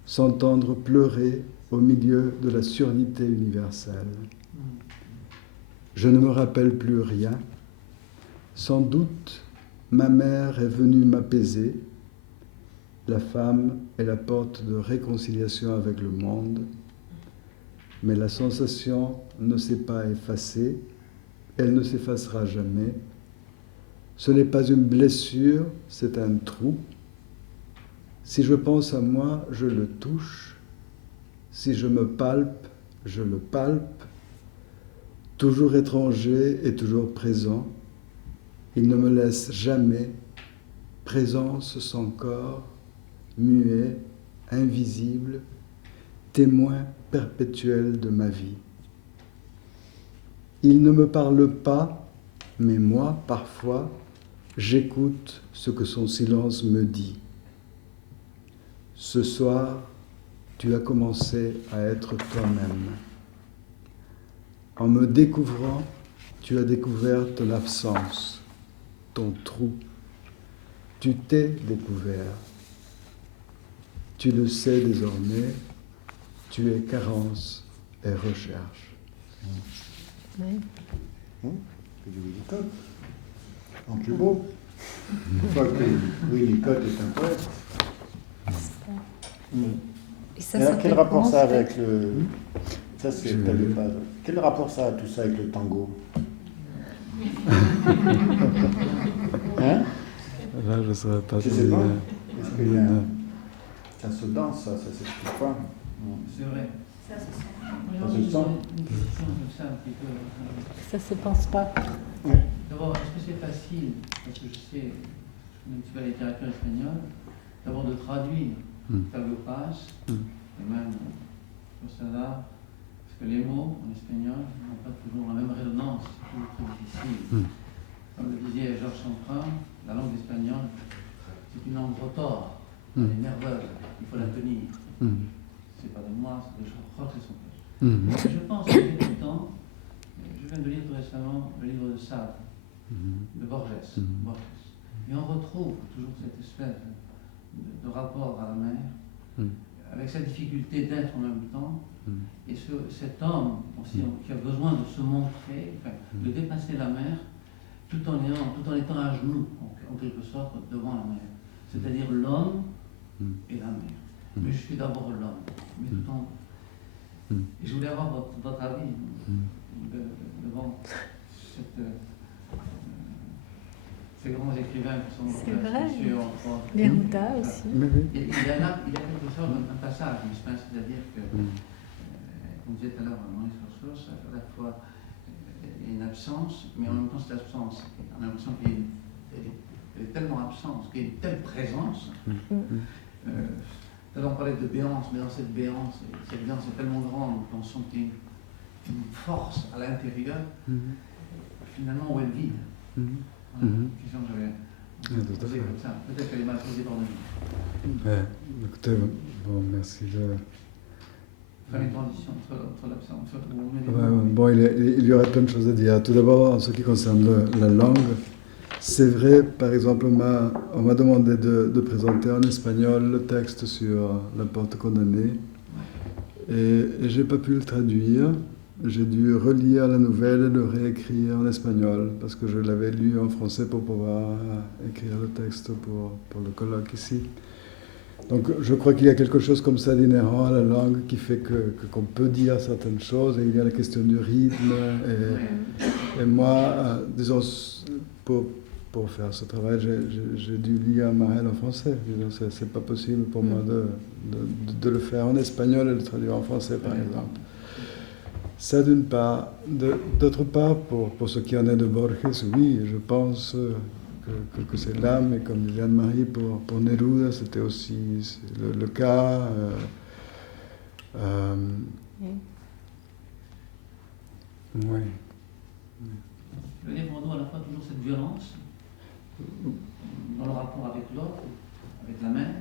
s'entendre pleurer au milieu de la surdité universelle. Je ne me rappelle plus rien. Sans doute, ma mère est venue m'apaiser. La femme est la porte de réconciliation avec le monde. Mais la sensation ne s'est pas effacée, elle ne s'effacera jamais. Ce n'est pas une blessure, c'est un trou. Si je pense à moi, je le touche. Si je me palpe, je le palpe. Toujours étranger et toujours présent, il ne me laisse jamais. Présence sans corps, muet, invisible, témoin perpétuel de ma vie. Il ne me parle pas, mais moi, parfois, j'écoute ce que son silence me dit. Ce soir, tu as commencé à être toi-même. En me découvrant, tu as découvert ton absence, ton trou. Tu t'es découvert. Tu le sais désormais. Tu es carence et recherche. Oui. C'est du Winnicott. En plus beau. Une fois que Winnicott est un poète. Et ça, alors, quel rapport ça a fait... avec le... Ça, c'est peut-être pas... Quel rapport ça a tout ça avec le tango? Hein? Là, je ne saurais pas. Je sais pas. Est-ce qu'il y a... Ça se danse, ça s'explique pas. C'est vrai. Ça se sent. Ça se sent. Une question comme ça, un petit peu. Ça se pense pas. D'abord, est-ce que c'est facile, parce que je sais, un petit peu la littérature espagnole, d'abord de traduire Octavio Paz, et même Posada, parce que les mots en espagnol n'ont pas toujours la même résonance, c'est toujours très difficile. Comme le disait Georges Centrin, la langue espagnole, c'est une langue rotor, elle est nerveuse, il faut la tenir. C'est pas de moi, c'est de Jorge Sompers. Je pense que tout le temps, je viens de lire tout récemment le livre de Sade, de Borges. Et on retrouve toujours cette espèce de rapport à la mer, avec sa difficulté d'être en même temps, et cet homme aussi, qui a besoin de se montrer, enfin, de dépasser la mer, tout en étant à genoux, en quelque sorte, devant la mer. C'est-à-dire l'homme et la mer. Mais je suis d'abord l'homme. Mais tout en... Et je voulais avoir votre avis devant ces grands écrivains qui sont... C'est vrai. Sur Neruda aussi. Il y a quelque chose, un passage, c'est-à-dire que, comme disait tout à l'heure Maurice Rousseau, à la fois il y a une absence, mais en même temps cette absence, on a l'impression qu'elle est tellement absente, qu'il y a une telle présence. On parlait de béance, mais dans cette béance est tellement grande, on sent qu'il y a une force à l'intérieur, finalement où elle vide. Une question que j'avais posée comme ça. Peut-être qu'elle est mal posée par nous. Écoutez, bon, merci de... Faire une transition entre l'absence. Bon, il y aurait plein de choses à dire. Tout d'abord, en ce qui concerne la langue, c'est vrai, par exemple, on m'a demandé de présenter en espagnol le texte sur La Porte Condamnée, et je n'ai pas pu le traduire. J'ai dû relire la nouvelle et le réécrire en espagnol, parce que je l'avais lu en français pour pouvoir écrire le texte pour le colloque ici. Donc je crois qu'il y a quelque chose comme ça d'inhérent à la langue qui fait qu'on peut dire certaines choses, et il y a la question du rythme. Et moi, disons, pour faire ce travail, j'ai dû lire Marel en français. C'est pas possible pour moi de le faire en espagnol et de le traduire en français, par exemple. Ça d'une part. D'autre part, pour ce qui en est de Borges, oui, je pense que c'est l'âme, et comme disait Anne-Marie, pour Neruda, c'était aussi le cas. Oui. Je veux dire, pour nous, à la fois, toujours cette violence dans le rapport avec l'autre, avec la mère,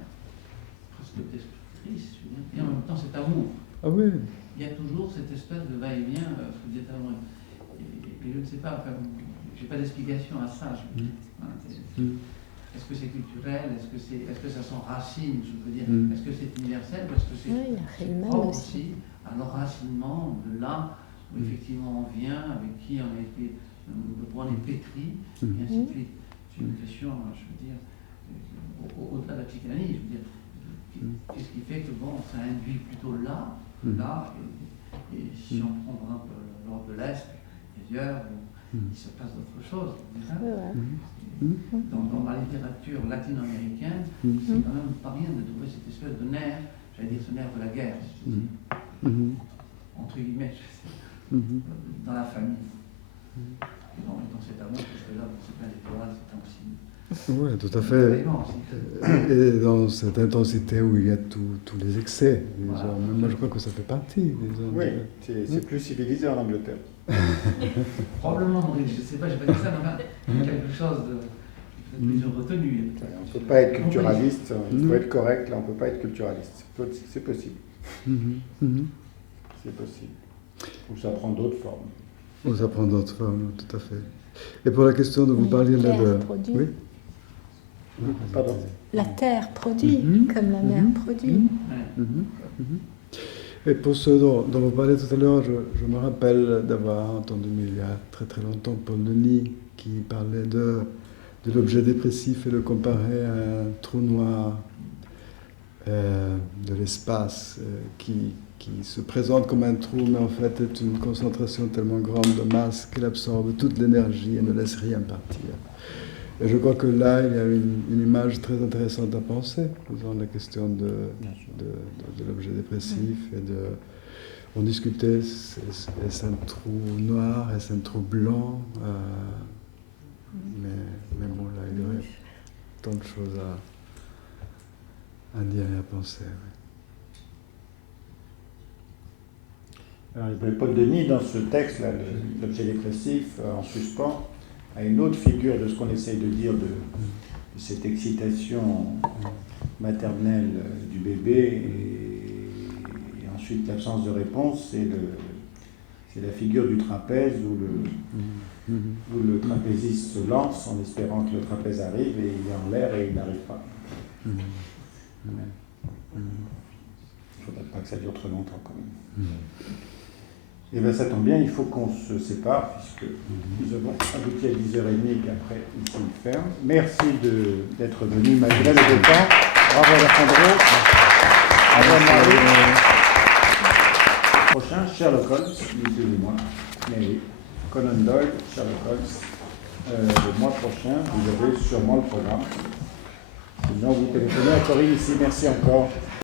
presque destructrice, je veux dire, et en même temps cet amour. Ah oui. Il y a toujours cette espèce de va-et-vient, ce que vous dites avant. Et je ne sais pas, enfin, je n'ai pas d'explication à ça. Est-ce que c'est culturel? Est-ce que ça s'enracine, je veux dire? Est-ce que c'est universel? Ou est-ce que c'est propre aussi à l'enracinement de là où effectivement on vient, avec qui on a été, de quoi on est pétri, et ainsi de suite? C'est une question, je veux dire, au-delà de la psychanalyse. Je veux dire, qu'est-ce qui fait que bon, ça induit plutôt là, et si on prend par exemple l'Europe de l'Est, ailleurs, il se passe d'autres choses. Dans la littérature latino-américaine, c'est quand même pas rien de trouver cette espèce de nerf, j'allais dire ce nerf de la guerre, si je dis, entre guillemets, dans la famille. Et dans cet amour, parce que là, c'est plein d'étoiles, c'est aussi. Oui, tout à fait. Et dans cette intensité où il y a tous les excès. Voilà. Moi, je crois que ça fait partie. Oui, c'est plus civilisé en Angleterre. Probablement, je ne sais pas, je n'ai pas dit ça, mais quelque chose de plus retenu. On ne peut pas être culturaliste, il faut être correct, là on ne peut pas être culturaliste. C'est possible. C'est possible. Ou ça prend d'autres formes. Ou ça prend d'autres formes, tout à fait. Et pour la question de vous parler là de... Oui. Pardon. La terre produit, comme la mer produit. Et pour ce dont vous parlez tout à l'heure, je me rappelle d'avoir entendu, mais il y a très très longtemps, Paul Denis, qui parlait de l'objet dépressif et le comparait à un trou noir de l'espace qui se présente comme un trou, mais en fait est une concentration tellement grande de masse qu'elle absorbe toute l'énergie et ne laisse rien partir. Et je crois que là, il y a une image très intéressante à penser, disons, la question de l'objet dépressif. On discutait, est-ce un trou noir, est-ce un trou blanc, mais bon, là, il y aurait tant de choses à dire et à penser. Oui. Alors, Paul Denis, dans ce texte, là, l'objet dépressif en suspens, a une autre figure de ce qu'on essaye de dire de cette excitation maternelle du bébé et ensuite l'absence de réponse, c'est la figure du trapèze où le trapéziste se lance en espérant que le trapèze arrive et il est en l'air et il n'arrive pas. Il ne faudrait pas que ça dure trop longtemps quand même. Et bien ça tombe bien, il faut qu'on se sépare, puisque nous avons abouti à 10h30 et qu'après, ici, il ferme. Merci d'être venu malgré le temps. Bravo Alejandro. Bravo Marie. Prochain, Sherlock Holmes, ni plus ni moins. Mais oui, Conan Doyle, Sherlock Holmes. Le mois prochain, vous avez sûrement le programme. Sinon, vous téléphonez à Corinne ici. Merci encore.